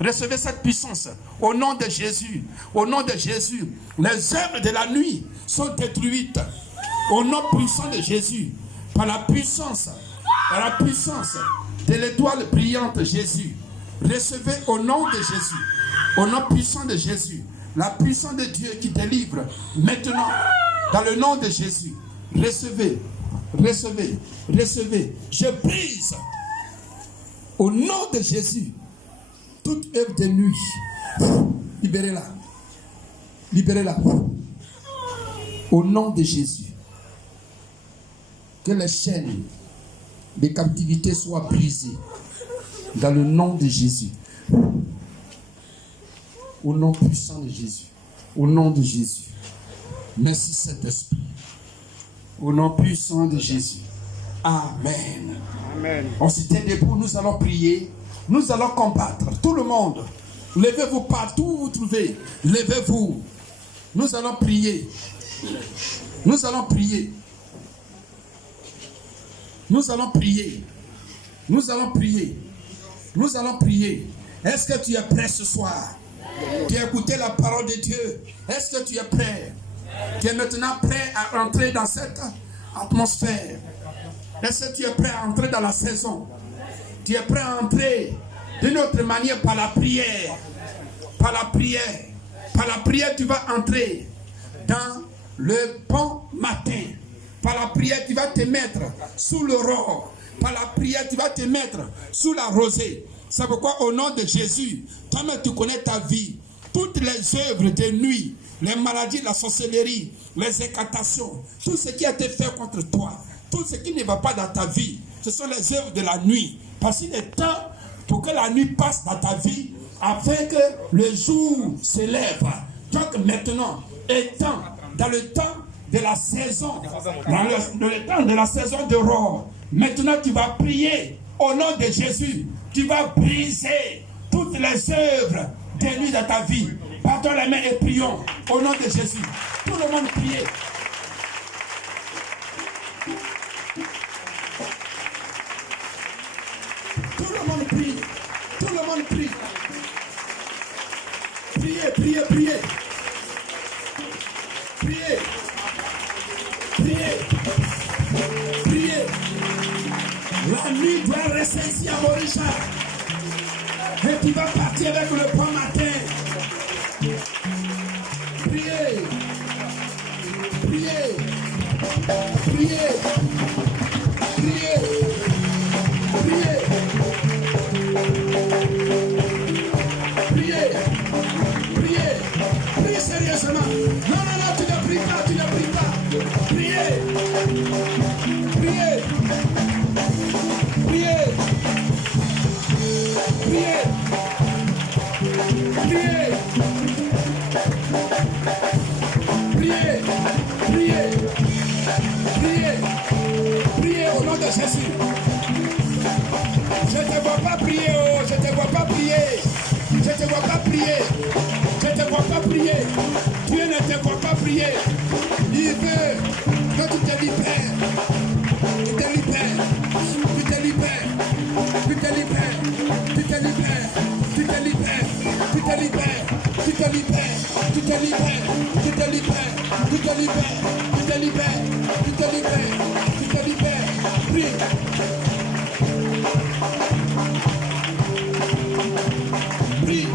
Recevez cette puissance au nom de Jésus. Au nom de Jésus. Les œuvres de la nuit sont détruites. Au nom puissant de Jésus. Par la puissance de l'étoile brillante Jésus. Recevez au nom de Jésus. Au nom puissant de Jésus. La puissance de Dieu qui délivre maintenant. Dans le nom de Jésus. Recevez. Recevez. Recevez. Je brise. Au nom de Jésus. Toute œuvre de nuit, libérez-la. Libérez-la. Au nom de Jésus. Que les chaînes de captivité soient brisées. Dans le nom de Jésus. Au nom puissant de Jésus. Au nom de Jésus. Merci Saint-Esprit. Au nom puissant de Jésus. Amen. Amen. On se tient debout, nous allons prier. Nous allons combattre. Tout le monde. Levez-vous partout où vous trouvez. Levez-vous. Nous allons prier. Nous allons prier. Nous allons prier. Nous allons prier. Nous allons prier. Est-ce que tu es prêt ce soir? Tu as écouté la parole de Dieu. Est-ce que tu es prêt? Tu es maintenant prêt à entrer dans cette atmosphère? Est-ce que tu es prêt à entrer dans la saison? Tu es prêt à entrer d'une autre manière par la prière. Par la prière. Par la prière, tu vas entrer dans le bon matin. Par la prière, tu vas te mettre sous l'aurore. Par la prière, tu vas te mettre sous la rosée. C'est pourquoi au nom de Jésus, toi-même tu connais ta vie. Toutes les œuvres de nuit, les maladies, la sorcellerie, les incantations, tout ce qui a été fait contre toi, tout ce qui ne va pas dans ta vie, ce sont les œuvres de la nuit. Parce qu'il est temps pour que la nuit passe dans ta vie, afin que le jour s'élève. Donc maintenant, étant dans le temps de la saison, dans le temps de la saison d'aurore, maintenant tu vas prier au nom de Jésus. Tu vas briser toutes les œuvres de nuit dans ta vie. Partons les mains et prions au nom de Jésus. Tout le monde prie. Tout le monde prie. Tout le monde prie. Priez, priez, priez. Priez. Priez. Priez. La nuit doit rester ici à Morisha. Et tu vas partir avec le bon matin. Priez. Priez. Priez. Priez. Priez. Priez. Priez. Priez sérieusement. Non, non, non, tu ne pries pas, tu ne pries pas. Priez. Priez. Priez. Priez. Priez au nom de Jésus. Je ne te vois pas prier, oh, je ne te vois pas prier. Je ne te vois pas prier. Je ne te vois pas prier. Dieu ne te voit pas prier. Il veut que tu te libères. Tu te libères. Tu te libères. Tu te libères. Tu te libères. Tu te libères. Tu te libères. Tu te libères. Tu te libères. Tu te libères. Tu te libères. Tu te libères. Tu te libères. Tu te libères. Prie. Prie.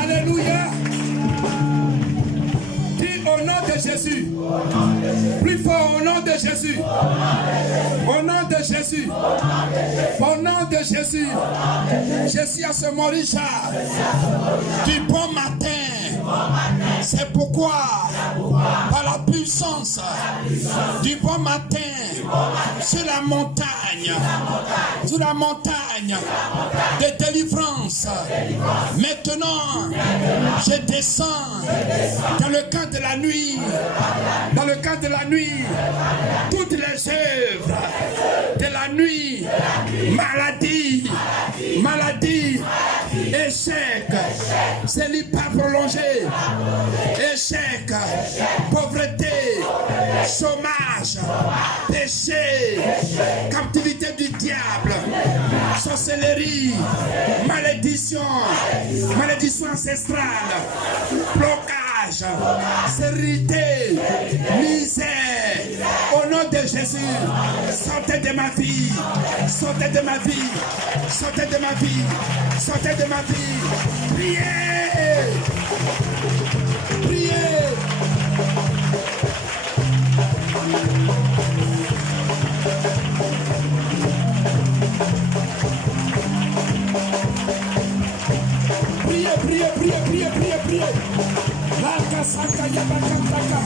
Alléluia. Dis au nom de Jésus. Plus fort au nom de Jésus. Au nom de Jésus. Au nom de Jésus. Jésus a ce mot Richard. Du bon matin. C'est pourquoi, par la puissance du bon matin, sur la montagne de délivrance, maintenant, je descends dans le camp de la nuit, toutes les œuvres de la nuit, maladie, échec, célibat prolongé, échec, pauvreté, chômage, péché, captivité du diable, sorcellerie, malédiction ancestrale, blocage, stérilité, misère. Au nom de Jésus, sortez de ma vie, sortez de ma vie, sortez de ma vie, sortez de ma vie. Priez, priez. Priez. La casaka yabakataka.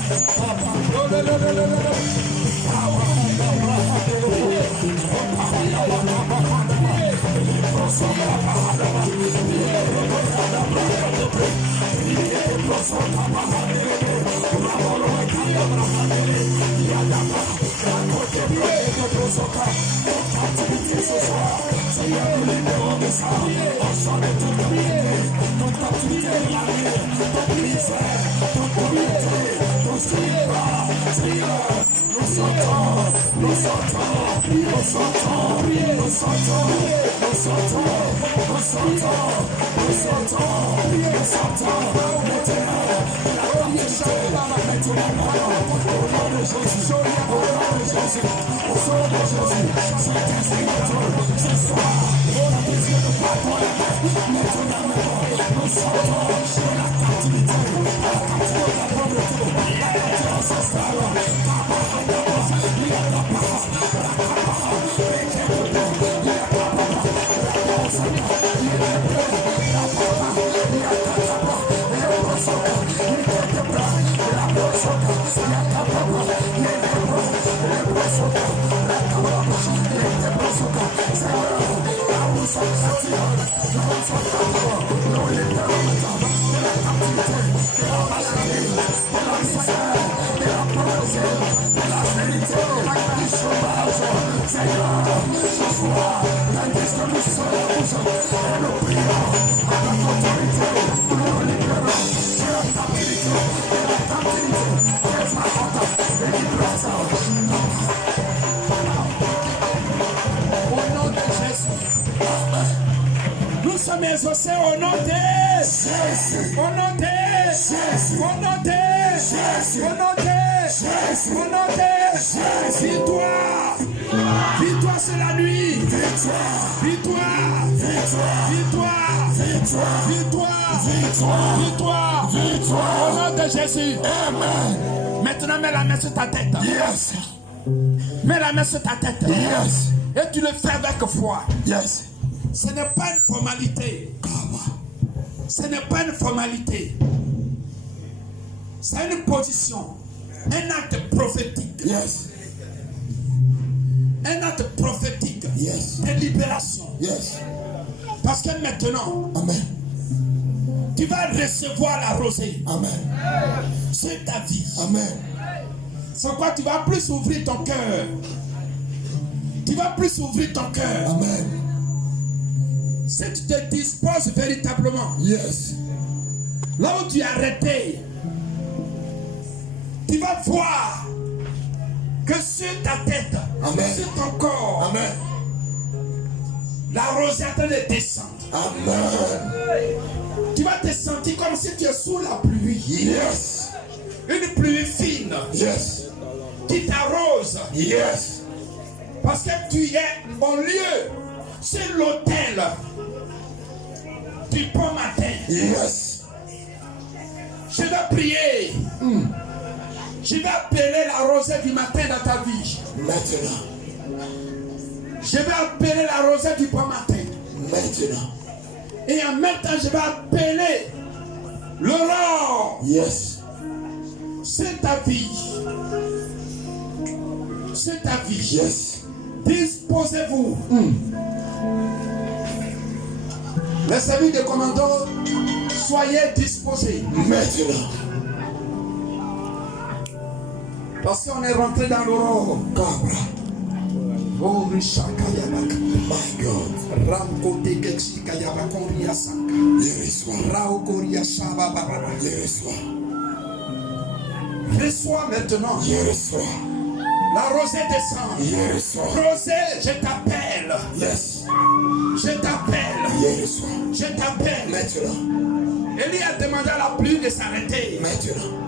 Nous sommes exaucés au nom de Jésus. Au nom de Jésus. Au nom de Jésus. Au nom de Jésus. Au nom de Jésus. Dis-toi, Victoire, c'est la nuit. Victoire. Victoire. Au nom de Jésus. Amen. Maintenant, mets la main sur ta tête. Yes. Mets la main sur ta tête. Yes. Et tu le fais avec foi. Yes. Ce n'est pas une formalité. Ce n'est pas une formalité. C'est une position. Un acte prophétique. Yes. Un acte prophétique. Yes. De libération. Yes. Parce que maintenant, Amen. tu vas recevoir la rosée. Amen. C'est ta vie. Amen. Sans quoi tu vas plus ouvrir ton cœur. Tu vas plus ouvrir ton cœur. Amen. Si tu te disposes véritablement, Yes. là où tu es arrêté, tu vas voir que sur ta tête, Amen. sur ton corps, Amen. la rosée est en train de descendre. Amen. Tu vas te sentir comme si tu es sous la pluie. Yes. Une pluie fine Yes. qui t'arrose. Yes. Parce que tu es au lieu, sur l'autel du bon matin. Yes. Je vais prier. Je vais appeler la rosée du matin dans ta vie. Maintenant. Je vais appeler la rosée du bon matin. Maintenant. Et en même temps, je vais appeler l'aurore. Yes. C'est ta vie. C'est ta vie. Yes. Disposez-vous. Les services de commando, soyez disposés. Maintenant. Parce qu'on est rentré dans l'aurore. Cabra. Oh, Richard Kayabaka. My God. Ramko Tekeksi Kayabakoria Sanka. Je reçois. Raokoria Shabababa. Je reçois. Reçois maintenant. Je reçois. La rosée descend. Je reçois. Rosée, je t'appelle. Yes. Je t'appelle. Je reçois. Je t'appelle. Maintenant. Élie a demandé à la pluie de s'arrêter. Maintenant.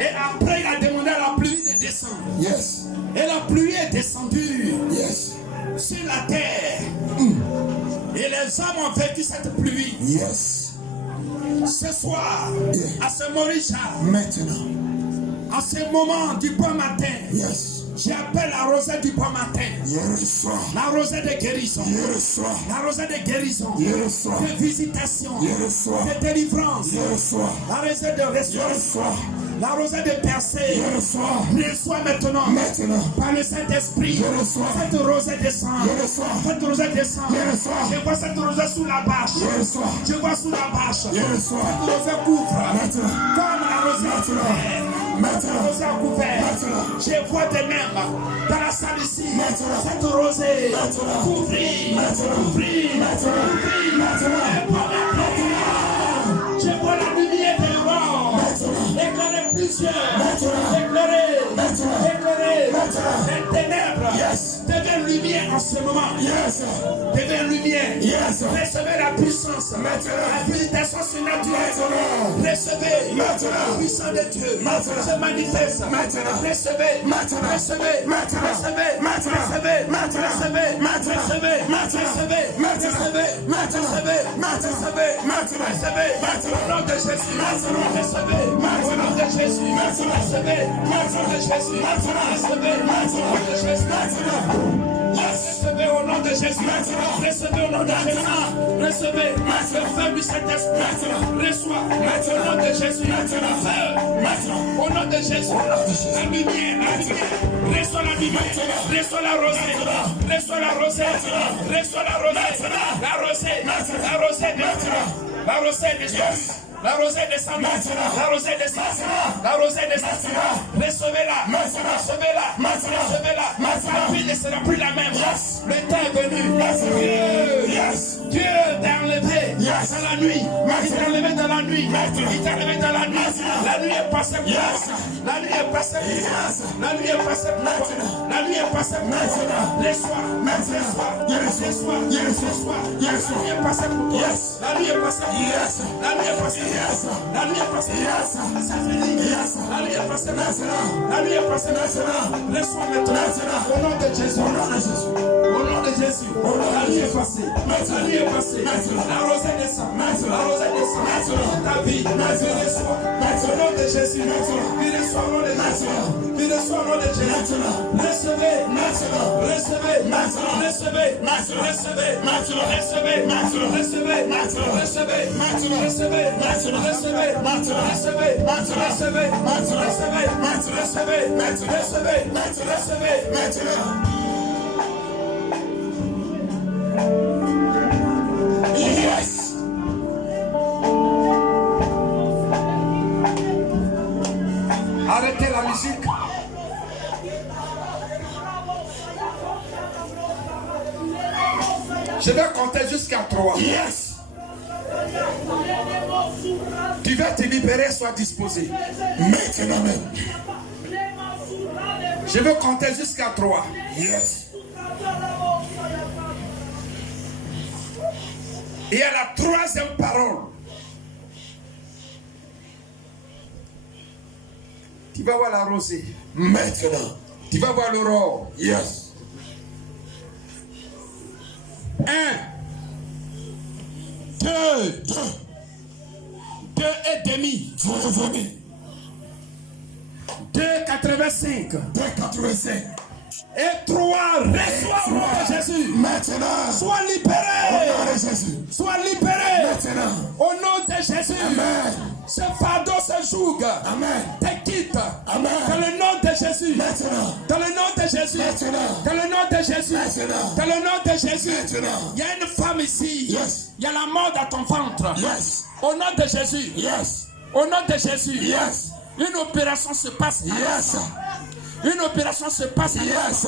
Et après, il a demandé à la pluie de descendre. Yes. Et la pluie est descendue Yes. sur la terre. Et les hommes ont vécu cette pluie. Yes. Ce soir, Yeah. à ce Maurice, Maintenant. en ce moment du bon matin, Yes. j'appelle la rosée du bon matin. Je reçois. La rosée de guérison. Je reçois. La rosée de guérison. Je reçois. De visitation. Je reçois. De délivrance. Je reçois. La rosée de Je restauration. reçois. La rosée de percée. Je reçois. Reçois maintenant. Maintenant. Par le Saint-Esprit. Je reçois. Cette rosée descend. Je reçois. Cette rosée descend. Je reçois. Je vois cette rosée sous la bâche. Je reçois. Je vois sous la bâche. Je reçois. Cette rosée couvre. Maintenant. Comme la rosée a couvert. Maintenant. Cette rosée a couvert. Maintenant. Je vois des mêmes dans la salle ici. Maintenant. Cette rosée Maintenant. couvrir. Maintenant. Couvrir. Maintenant. Couvrir. Maintenant. Et pendant que je vois la lumière de l'aurore. Maintenant. Éclairer plusieurs. Maintenant. Éclairer. Maintenant. Éclairer. Maintenant. Les ténèbres. Yes. Devient lumière en ce moment. Yes. Devient lumière. Yes. Recevez la puissance. Maintenant. La visitation surnaturelle. Maintenant. Recevez. Maintenant. La puissance de Dieu. Maintenant. Se manifeste. Maintenant. Recevez. Maintenant. Recevez. Maintenant. Recevez. Maintenant. Recevez. Maintenant. Recevez. Maintenant. Recevez. Maintenant. Recevez. Maintenant. Recevez. Maintenant. Recevez. Maintenant. Recevez. Maintenant. Recevez. Maintenant. Au nom de Jésus. Maintenant. Recevez. Au nom de Jésus. Maintenant. Recevez. Au nom de Jésus. Maintenant. Recevez. Au nom de Jésus. Recevez au nom de Jésus. Recevez au nom de Jésus. Recevez le feu du Saint-Esprit. Reçois au nom de Jésus. Feu. Au nom de Jésus. La lumière. La lumière. Reçois la lumière. Reçois la rosée. Reçois la rosée. Reçois la rosée. La rosée. La rosée de la rosée descend. La rosée descend. La rosée descend. La rosée descend. Recevez-la. Recevez-la. Recevez-la. La vie ne sera plus la même. Le temps est venu. Dieu t'a enlevé. Dans la nuit. Il t'a levé dans la nuit. Il t'a levé dans la nuit. La nuit est passée pour toi. La nuit est passée pour toi. La nuit est passée pour toi. La nuit est passée pour toi. Les soirs. Les soirs. Les soirs. Les soirs. La nuit est passée pour toi. La nuit est passée pour toi. La nuit est passée pour toi. La nuit est passée pour toi. Ça finit. La nuit est passée pour toi. La nuit est passée pour toi. Les soirs maintenant. Au nom de Jésus. Au nom de Jésus. Au nom de Jésus. La nuit est passée. La nuit est passée. La rosée descend. La rosée descend. Ta vie. Les soirs. Au nom de Jésus. Les soirs au nom de Jésus. Les soirs au nom de Jésus. Recevez. Recevez. Recevez. Recevez. Recevez. Recevez. Recevez. Recevez. Recevez. Recevez. Yes. Arrêtez la musique. Je vais compter jusqu'à 3. Yes. Tu vas te libérer, sois disposé. Maintenant même. Je vais compter jusqu'à 3. Yes. Et à la 3e parole, tu vas voir la rosée. Maintenant. Tu vas voir l'aurore. Yes. 1, 2, 2 et demi. 2,85. 2,85. Et 3, reçois au nom de Jésus. Maintenant. Sois Au libéré. nom de Jésus. Sois libéré. Maintenant. Au nom de Jésus. Amen. Ce fardeau se joue. Amen. Te quitte. Amen. Dans le nom de Jésus. Maintenant. Dans le nom de Jésus. Maintenant. Dans le nom de Jésus. Maintenant. Dans le nom de Jésus. Maintenant. Il y a une femme ici. Yes. Il y a la mort dans ton ventre. Yes. Au nom de Jésus. Yes. Au nom de Jésus. Yes. Une opération se passe. Yes. Une opération se passe. Yes.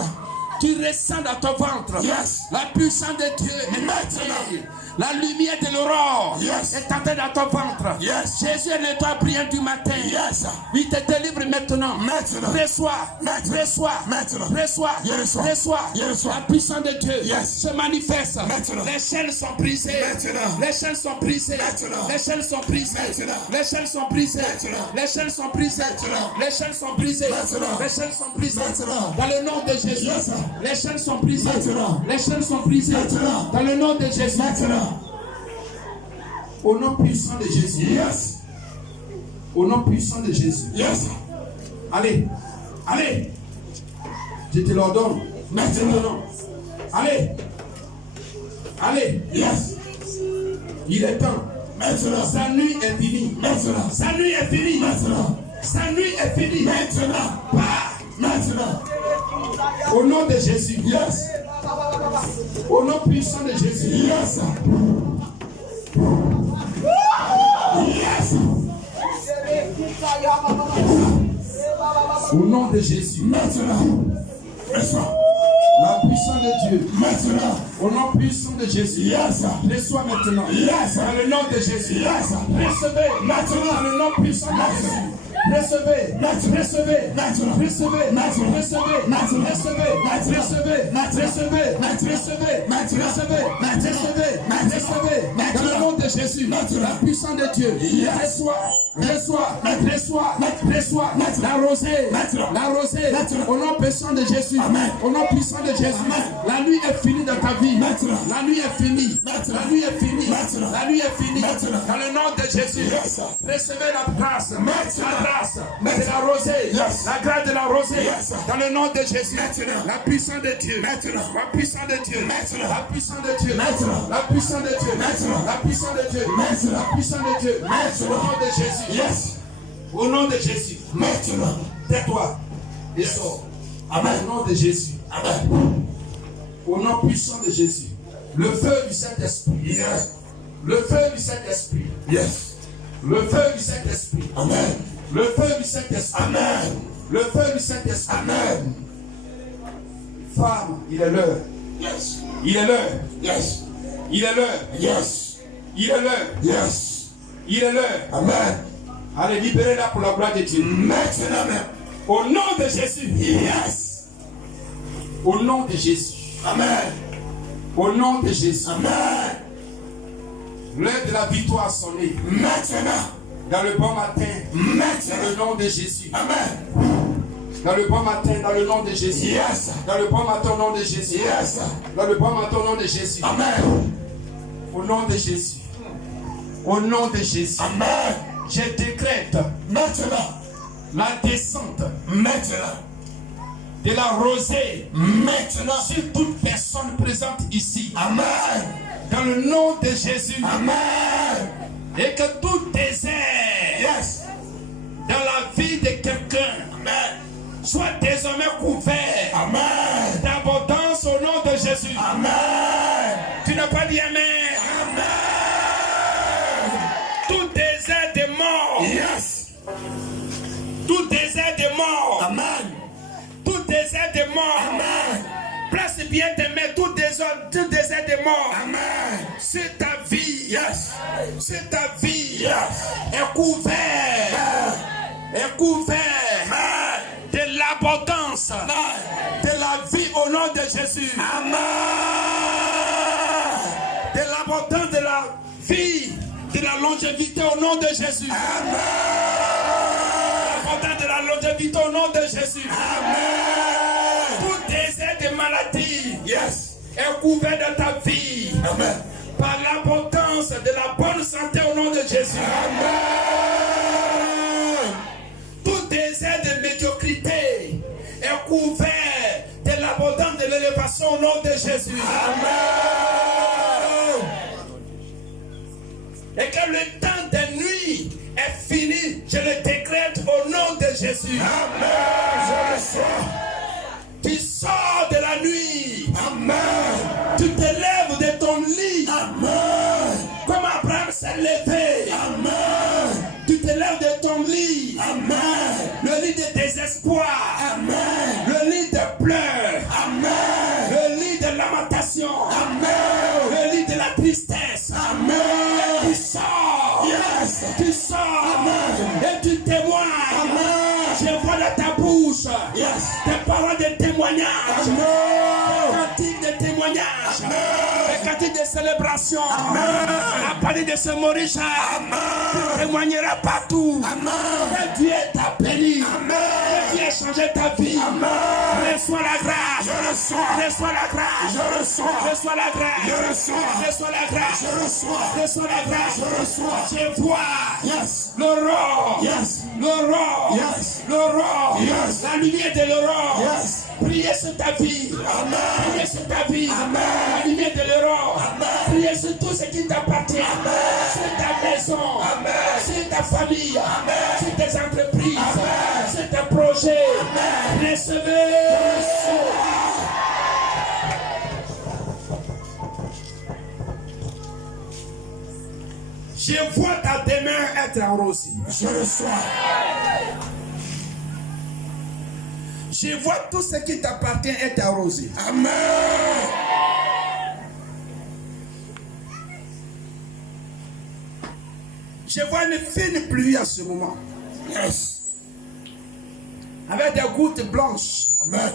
Tu ressens dans ton ventre. Yes. La puissance de Dieu est Maintenant. La lumière de l'aurore Yes. est entrée dans ton ventre. Yes. Jésus est le toi brillant du matin. Yes. Il te délivre maintenant. Maintenant. Reçois. Maintenant. Reçois. Maintenant. Reçois. Je reçois. Reçois. Je reçois. La puissance de Dieu Yes. se manifeste. Maintenant. Les chaînes sont brisées. Maintenant. Les chaînes sont brisées. Maintenant. Les chaînes sont brisées. Maintenant. Les chaînes sont brisées. Maintenant. Les chaînes sont brisées. Maintenant. Les chaînes sont brisées. Maintenant. Les chaînes sont brisées. Maintenant. Dans le nom de Jésus. Yes. Les chaînes sont brisées. Maintenant. Les chaînes sont brisées. Maintenant. Dans le nom de Jésus. Maintenant. Au nom puissant de Jésus. Yes. Au nom puissant de Jésus. Yes. Allez. Allez. Je te l'ordonne. Maintenant. Allez. Allez. Yes. Il est temps. Maintenant. Sa nuit est finie. Maintenant. Sa nuit est finie. Maintenant. Sa nuit est finie. Maintenant. Pars. Maintenant. Au nom de Jésus. Yes. Au nom puissant de Jésus. Yes. Yes. Au nom de Jésus. Maintenant. Reçois. La puissance de Dieu. Maintenant. Au nom puissant de Jésus. Yes. Reçois maintenant. Yes. Dans le nom de Jésus. Yes. Recevez. Maintenant. Dans le nom puissant de Jésus. Recevez. Maintenant. Recevez. Maintenant. Recevez. Maintenant. Recevez. Maintenant. Recevez. Maintenant. Recevez. Maintenant. Recevez. Maintenant. Recevez. Maintenant. Recevez. Maintenant. Recevez. Maintenant. Recevez. Dans le nom de Jésus. Maintenant. La puissance de Dieu. Yes. Reçois. Reçois. Reçois. Maintenant. Reçois. Maintenant. La rosée. Maintenant. La rosée. Maintenant. Au nom puissant de Jésus. Amen. Au nom puissant de Jésus. Amen. La nuit est finie dans ta vie. Maintenant. La nuit est finie. Maintenant. La nuit est finie. Maintenant. La nuit est finie. Maintenant. Dans le nom de Jésus. Yes. Recevez la grâce. Maintenant. La grâce Maintenant. de la rosée. Yes. La grâce de la rosée. Yes. Dans le nom de Jésus. Maintenant. La puissance de Dieu. Maintenant. La puissance de Dieu. Maintenant. La puissance de Dieu. Maintenant. La puissance de Dieu. Maintenant. La puissance de Dieu. Maintenant. La puissance de Dieu. Maintenant. Au nom de Jésus. Yes. Au nom de Jésus. Maintenant. Tais-toi et sors. Amen. Au nom de Jésus. Amen. Au nom puissant de Jésus. Le feu du Saint-Esprit. Yes. Le feu du Saint-Esprit. Yes. Le feu du Saint-Esprit. Amen. Le feu du Saint-Esprit. Amen. Le feu du Saint-Esprit. Amen. Femme, il est l'heure. Yes. Il est l'heure. Yes. Il est l'heure. Yes. Il est l'heure. Yes. Il est l'heure. Amen. Allez, libérez-la pour la gloire de Dieu. Maintenant même. Au nom de Jésus. Yes. Au nom de Jésus. Amen. Au nom de Jésus. Amen. L'heure de la victoire a sonné. Maintenant. Dans le bon matin. Maintenant. Dans le nom de Jésus. Amen. Dans le bon matin, dans le nom de Jésus. Yes. Dans le bon matin, au nom de Jésus. Yes. Dans le bon matin, au nom de Jésus. Amen. Au nom de Jésus. Au nom de Jésus. Amen. Je décrète Maintenant. la descente Maintenant. de la rosée Maintenant. sur toute personne présente ici. Amen. Dans le nom de Jésus. Amen. Et que tout désert Yes. dans la vie de quelqu'un Amen. soit désormais couvert Amen. d'abondance au nom de Jésus. Amen. Tu n'as pas dit Amen. Amen. Tout désert de mort. Yes. Tout désert de mort. Amen. Tout désert de mort. Amen. Place bien tes mains. Tout désert de mort. Amen. C'est ta vie. Yes. C'est ta vie. Yes. Est couvert. Est couvert de l'abondance de la vie au nom de Jésus. Amen. De l'abondance de la vie, de la longévité au nom de Jésus. Amen. L'abondance de la longévité au nom de Jésus. Amen. Tout désert de maladie Yes. est couvert dans ta vie Amen. par l'abondance de la bonne santé au nom de Jésus. Amen. Tout désert de médiocrité est couvert de l'abondance de l'élévation au nom de Jésus. Amen. Et que le temps des nuits est fini, je le décrète au nom de Jésus. Amen. Je le sens. Tu sors de la nuit. Amen. Tu te lèves de ton lit. Amen. Comme Abraham s'est levé. Amen. Tu te lèves de ton lit. Amen. Le lit de désespoir. Amen. Le lit de pleurs. Amen. Le lit de lamentation. Amen. Le lit de la tristesse. Amen. Tu sors. Yes. Tu sors. Amen. Et tu témoignes. Amen. Je vois dans ta bouche Yes. des paroles de témoignage. Amen. Des cantiques de témoignage. Des cantiques de célébration. Amen. À partir de ce Maurice, Amen. tu témoigneras partout. Amen. Que Dieu t'a béni. Amen. Que Dieu a changé ta vie. Amen. Reçois la grâce. Je le sens. Reçois la grâce. Je le sens. Reçois la grâce. Je le sens. Reçois la grâce. Je le sens. Reçois la grâce. Je le sens. Je vois Yes. l'aurore. Yes. L'aurore. Yes. L'aurore. Yes. La lumière de l'aurore. Yes. Priez sur ta vie. Amen. Priez sur ta vie. Amen. La lumière de l'aurore. Amen. Priez sur tout ce qui t'appartient. Sur ta maison. Amen. Sur ta famille. Amen. Sur tes entreprises. Amen. Sur tes projets. Amen. Recevez. Je vois ta demeure être arrosée. Je le sens. Je vois tout ce qui t'appartient être arrosé. Amen. Je vois une fine pluie en ce moment. Yes. Avec des gouttes blanches. Amen.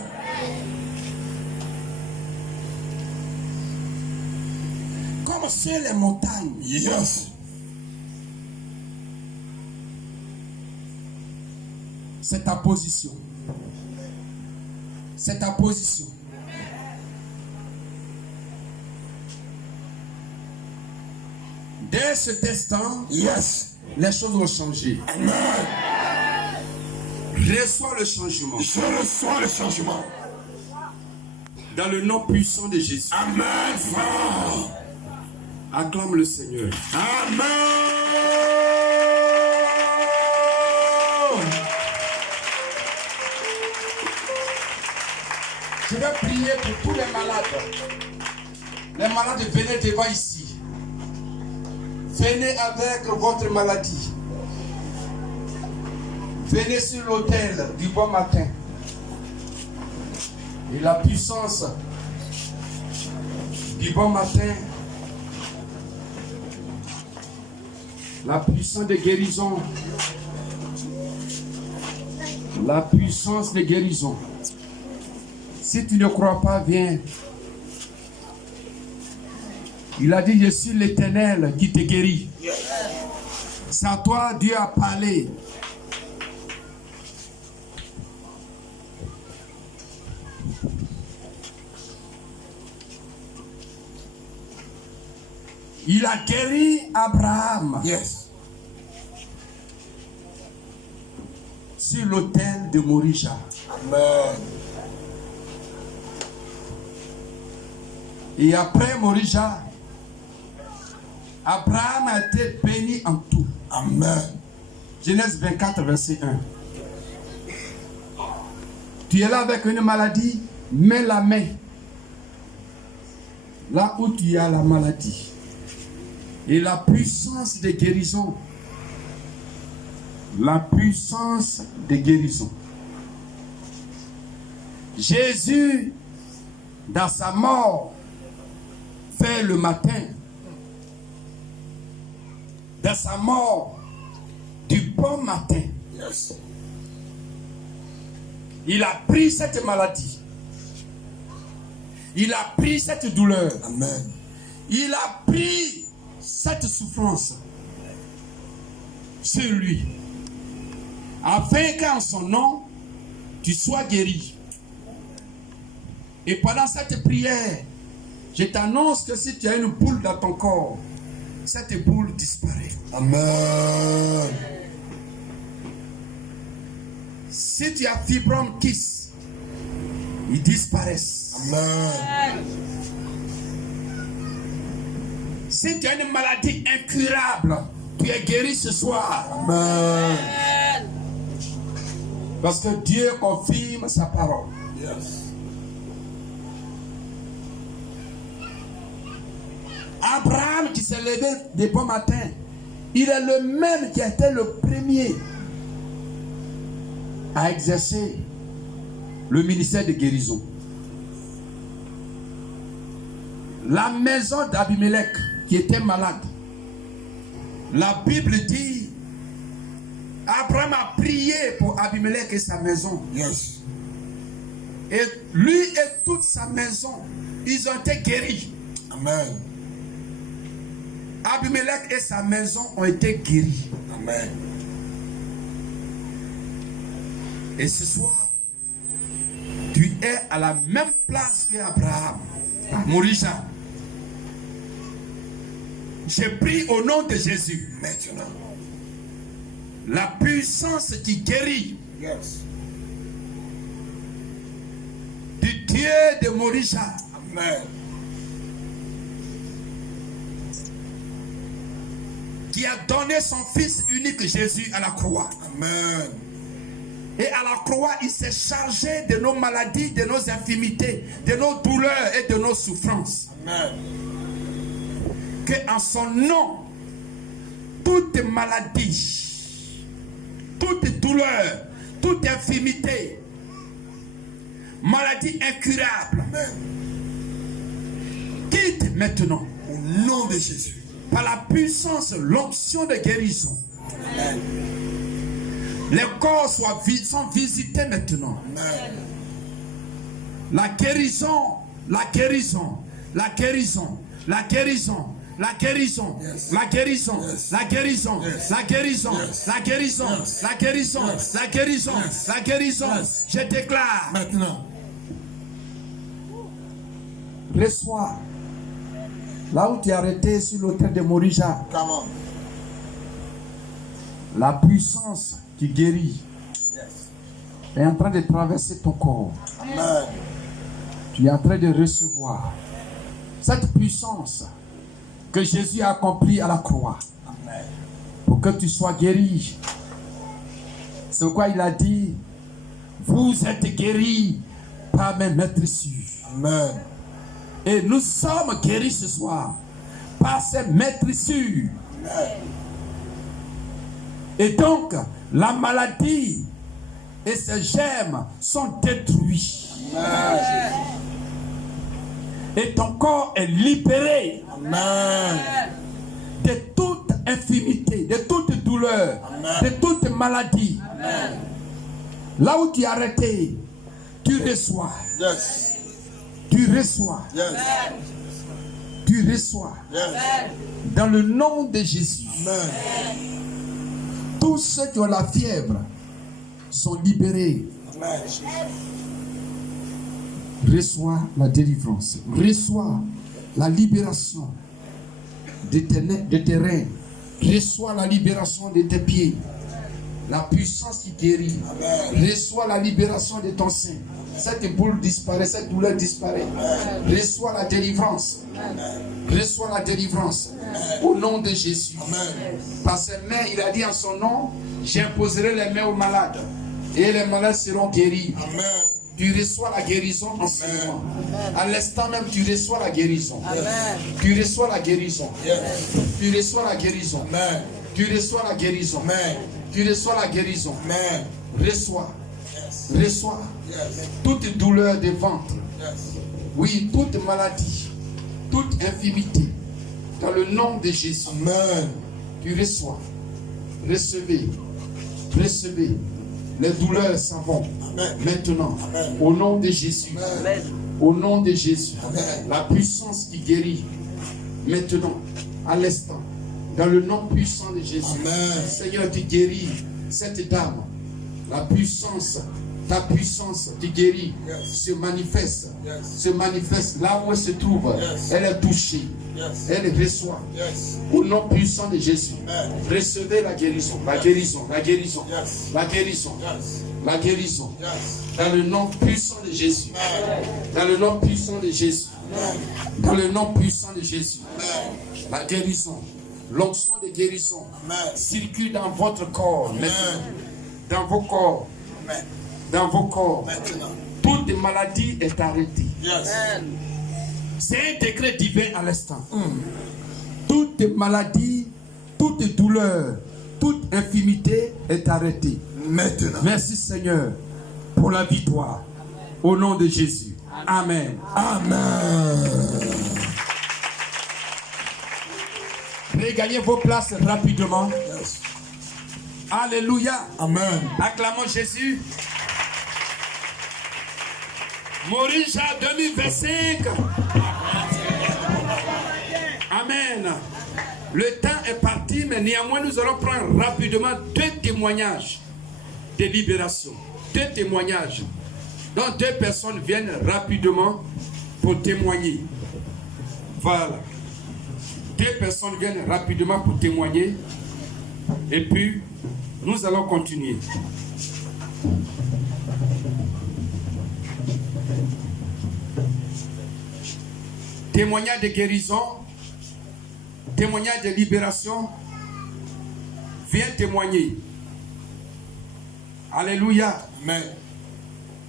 Comme sur les montagnes. Yes. C'est ta position. C'est ta position. Dès cet instant, Yes. les choses vont changer. Amen. Reçois le changement. Je reçois le changement. Dans le nom puissant de Jésus. Amen, frère. Acclame le Seigneur. Amen. Je vais prier pour tous les malades. Les malades, venez devant ici. Venez avec votre maladie. Venez sur l'autel du bon matin. Et la puissance du bon matin La puissance de guérison. La puissance de guérison. Si tu ne crois pas, viens. Il a dit, je suis l'Éternel qui te guérit. C'est à toi, Dieu a parlé. Il a guéri Abraham. Yes. Sur l'autel de Morija. Amen. Et après Morija, Abraham a été béni en tout. Amen. Genèse 24, verset 1. Tu es là avec une maladie, mets la main là où tu as la maladie. Et la puissance de guérison. La puissance de guérison. Jésus, dans sa mort, fait le matin. Dans sa mort, du bon matin, Yes. il a pris cette maladie. Il a pris cette douleur. Amen. Il a pris cette souffrance sur lui. Afin qu'en son nom, tu sois guéri. Et pendant cette prière, je t'annonce que si tu as une boule dans ton corps, cette boule disparaît. Amen. Si tu as fibrome kiss, ils disparaissent. Amen. Si tu as une maladie incurable, tu es guéri ce soir. Amen. Parce que Dieu confirme sa parole. Yes. Abraham qui s'est levé de bon matin, il est le même qui était le premier à exercer le ministère de guérison. La maison d'Abimelech qui était malade, la Bible dit, Abraham a prié pour Abimelech et sa maison. Yes. Et lui et toute sa maison, ils ont été guéris. Amen. Abimelech et sa maison ont été guéris. Amen. Et ce soir, tu es à la même place qu'Abraham, Morija. J'ai pris au nom de Jésus Maintenant. la puissance qui guérit Yes. du Dieu de Morija. Amen. Qui a donné son fils unique Jésus à la croix. Amen. Et à la croix, il s'est chargé de nos maladies, de nos infirmités, de nos douleurs et de nos souffrances. Amen. Que en son nom, toute maladie, toute douleur, toute infirmité, maladie incurable, Amen. quitte maintenant Au nom de Jésus. par la puissance, l'onction de guérison. Amen. Les corps sont visités maintenant. Amen. La guérison, la guérison, la guérison, la guérison, la guérison, Yes. la guérison, Yes. la guérison, Yes. la guérison, Yes. la guérison, Yes. la guérison, Yes. la guérison, Yes. la guérison. Yes. Je déclare, Maintenant. reçois là où tu es arrêté sur l'autel de Morija, Come on. la puissance qui guérit Yes. est en train de traverser ton corps. Amen. Tu es en train de recevoir cette puissance que Jésus a accomplie à la croix Amen. pour que tu sois guéri. C'est pourquoi il a dit, vous êtes guéris par mes maîtresses. Amen. Et nous sommes guéris ce soir par ces maîtresses. Et donc, la maladie et ses germes sont détruits. Amen. Et ton corps est libéré Amen. de toute infirmité, de toute douleur, de toute maladie. Là où tu es arrêté, tu reçois. Yes. Tu reçois. Yes. Tu reçois. Yes. Dans le nom de Jésus. Amen. Tous ceux qui ont la fièvre sont libérés. Amen. Reçois la délivrance. Reçois la libération de tes reins. Reçois la libération de tes pieds. La puissance qui guérit. Amen. Reçois la libération de ton sein. Cette boule disparaît, cette douleur disparaît. Reçois la délivrance. Reçois la délivrance. Au nom de Jésus. Amen. Par ses mains, il a dit en son nom, j'imposerai les mains aux malades. Et les malades seront guéris. Amen. Tu reçois la guérison en ce moment. À l'instant même, tu reçois la guérison. Tu reçois la guérison. Yes. Tu reçois la guérison. Amen. Tu reçois la guérison. Amen. Tu reçois la guérison. Amen. Reçois. Yes. Reçois. Yes. Toute douleur de ventre. Yes. Oui, toute maladie. Toute infirmité. Dans le nom de Jésus. Amen. Tu reçois. Recevez. Recevez. Les douleurs s'en vont. Amen. Maintenant. Amen. Au nom de Jésus. Amen. Au nom de Jésus. Amen. La puissance qui guérit. Maintenant. À l'instant. Dans le nom puissant de Jésus. Amen. Seigneur, tu guéris cette dame. La puissance, ta puissance qui guérit Yes. se manifeste. Yes. Se manifeste là où elle se trouve. Yes. Elle est touchée. Yes. Elle reçoit. Yes. Au nom puissant de Jésus. Amen. Recevez la guérison. La guérison. La guérison. Yes. La guérison. Yes. La guérison. Yes. Dans le nom puissant de Jésus. Amen. Dans le nom puissant de Jésus. Amen. Dans le nom puissant de Jésus. Amen. La guérison. L'onction de guérison Amen. circule dans votre corps. Amen. Maintenant. Dans vos corps. Amen. Dans vos corps. Maintenant. Toute maladie est arrêtée. Yes. C'est un décret divin à l'instant. Toute maladie, toute douleur, toute infirmité est arrêtée. Maintenant. Merci Seigneur pour la victoire. Au nom de Jésus. Amen. Amen. Regagnez vos places rapidement. Yes. Alléluia. Amen. Acclamons Jésus. Morisha 2025. Amen. Le temps est parti, mais néanmoins nous allons prendre rapidement 2 témoignages de libération. 2 témoignages. Donc 2 personnes viennent rapidement pour témoigner. Voilà. 2 personnes viennent rapidement pour témoigner. Et puis, nous allons continuer. Témoignage de guérison, témoignage de libération. Viens témoigner. Alléluia. Amen.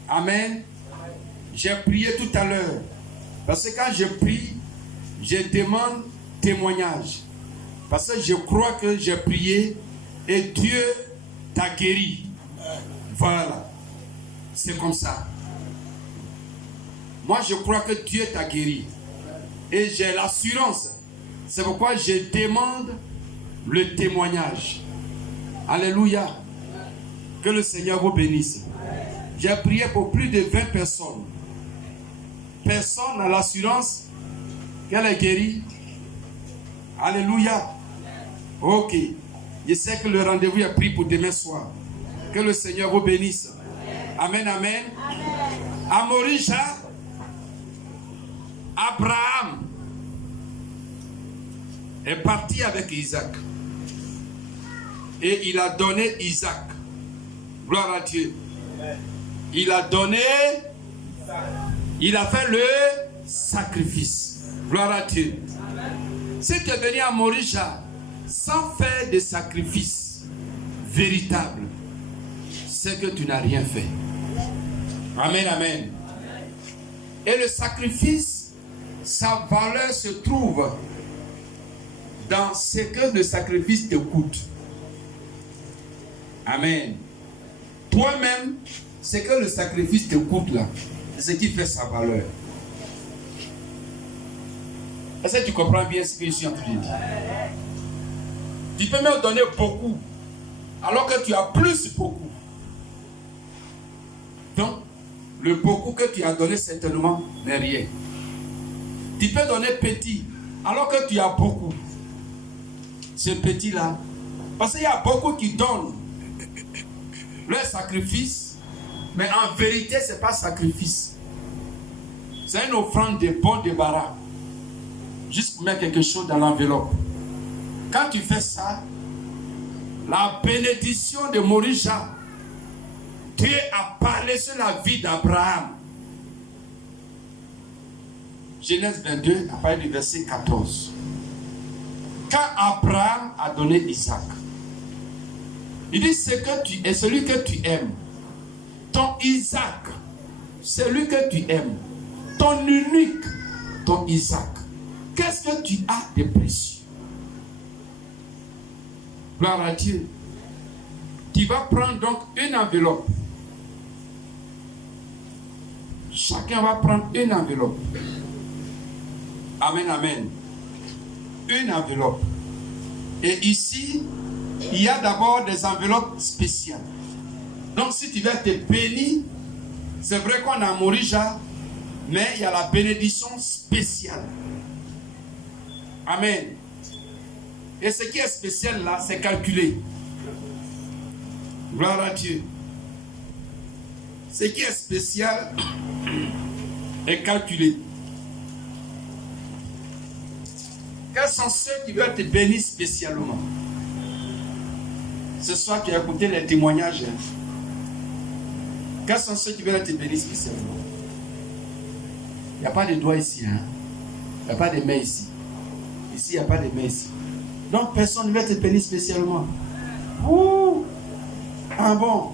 Amen. J'ai prié tout à l'heure. Parce que quand je prie, je demande témoignage. Parce que je crois que j'ai prié et Dieu t'a guéri. Voilà. C'est comme ça. Moi, je crois que Dieu t'a guéri. Et j'ai l'assurance. C'est pourquoi je demande le témoignage. Alléluia. Que le Seigneur vous bénisse. J'ai prié pour plus de 20 personnes. Personne n'a l'assurance qu'elle est guérie. Alléluia. Ok. Je sais que le rendez-vous est pris pour demain soir. Que le Seigneur vous bénisse. Amen, amen. À Morisha, Abraham est parti avec Isaac. Et il a donné Isaac. Gloire à Dieu. Il a donné, il a fait le sacrifice. Gloire à Dieu. Si tu es venu à Morisha sans faire de sacrifice véritable, c'est que tu n'as rien fait. Amen, amen. Et le sacrifice, sa valeur se trouve dans ce que le sacrifice te coûte. Amen. Toi-même, ce que le sacrifice te coûte là, c'est ce qui fait sa valeur. Est-ce que tu comprends bien ce que je suis en train de dire? Tu peux même donner beaucoup, alors que tu as plus beaucoup. Donc, le beaucoup que tu as donné certainement n'est rien. Tu peux donner petit, alors que tu as beaucoup. Ce petit-là, parce qu'il y a beaucoup qui donnent leur sacrifice, mais en vérité, ce n'est pas sacrifice. C'est une offrande de bon débarras. Juste pour mettre quelque chose dans l'enveloppe. Quand tu fais ça, la bénédiction de Morija, Dieu a parlé sur la vie d'Abraham. Genèse 22, à partir du verset 14. Quand Abraham a donné Isaac, il dit, ce que tu es, celui que tu aimes, ton Isaac, celui que tu aimes, ton unique, ton Isaac, qu'est-ce que tu as de précieux? Gloire à Dieu. Tu vas prendre donc une enveloppe. Chacun va prendre une enveloppe. Amen, amen. Une enveloppe. Et ici, il y a d'abord des enveloppes spéciales. Donc si tu veux te bénir, c'est vrai qu'on a Morija, mais il y a la bénédiction spéciale. Amen. Et ce qui est spécial là, c'est calculé. Gloire à Dieu. Ce qui est spécial est calculé. Quels sont ceux qui veulent te bénir spécialement? Ce soir, tu as écouté les témoignages. Quels sont ceux qui veulent te bénir spécialement? Il n'y a pas de doigts ici. Hein? Il n'y a pas de mains ici. Ici, il n'y a pas de mains ici. Donc, personne ne veut te bénir spécialement. Ouh! Ah bon?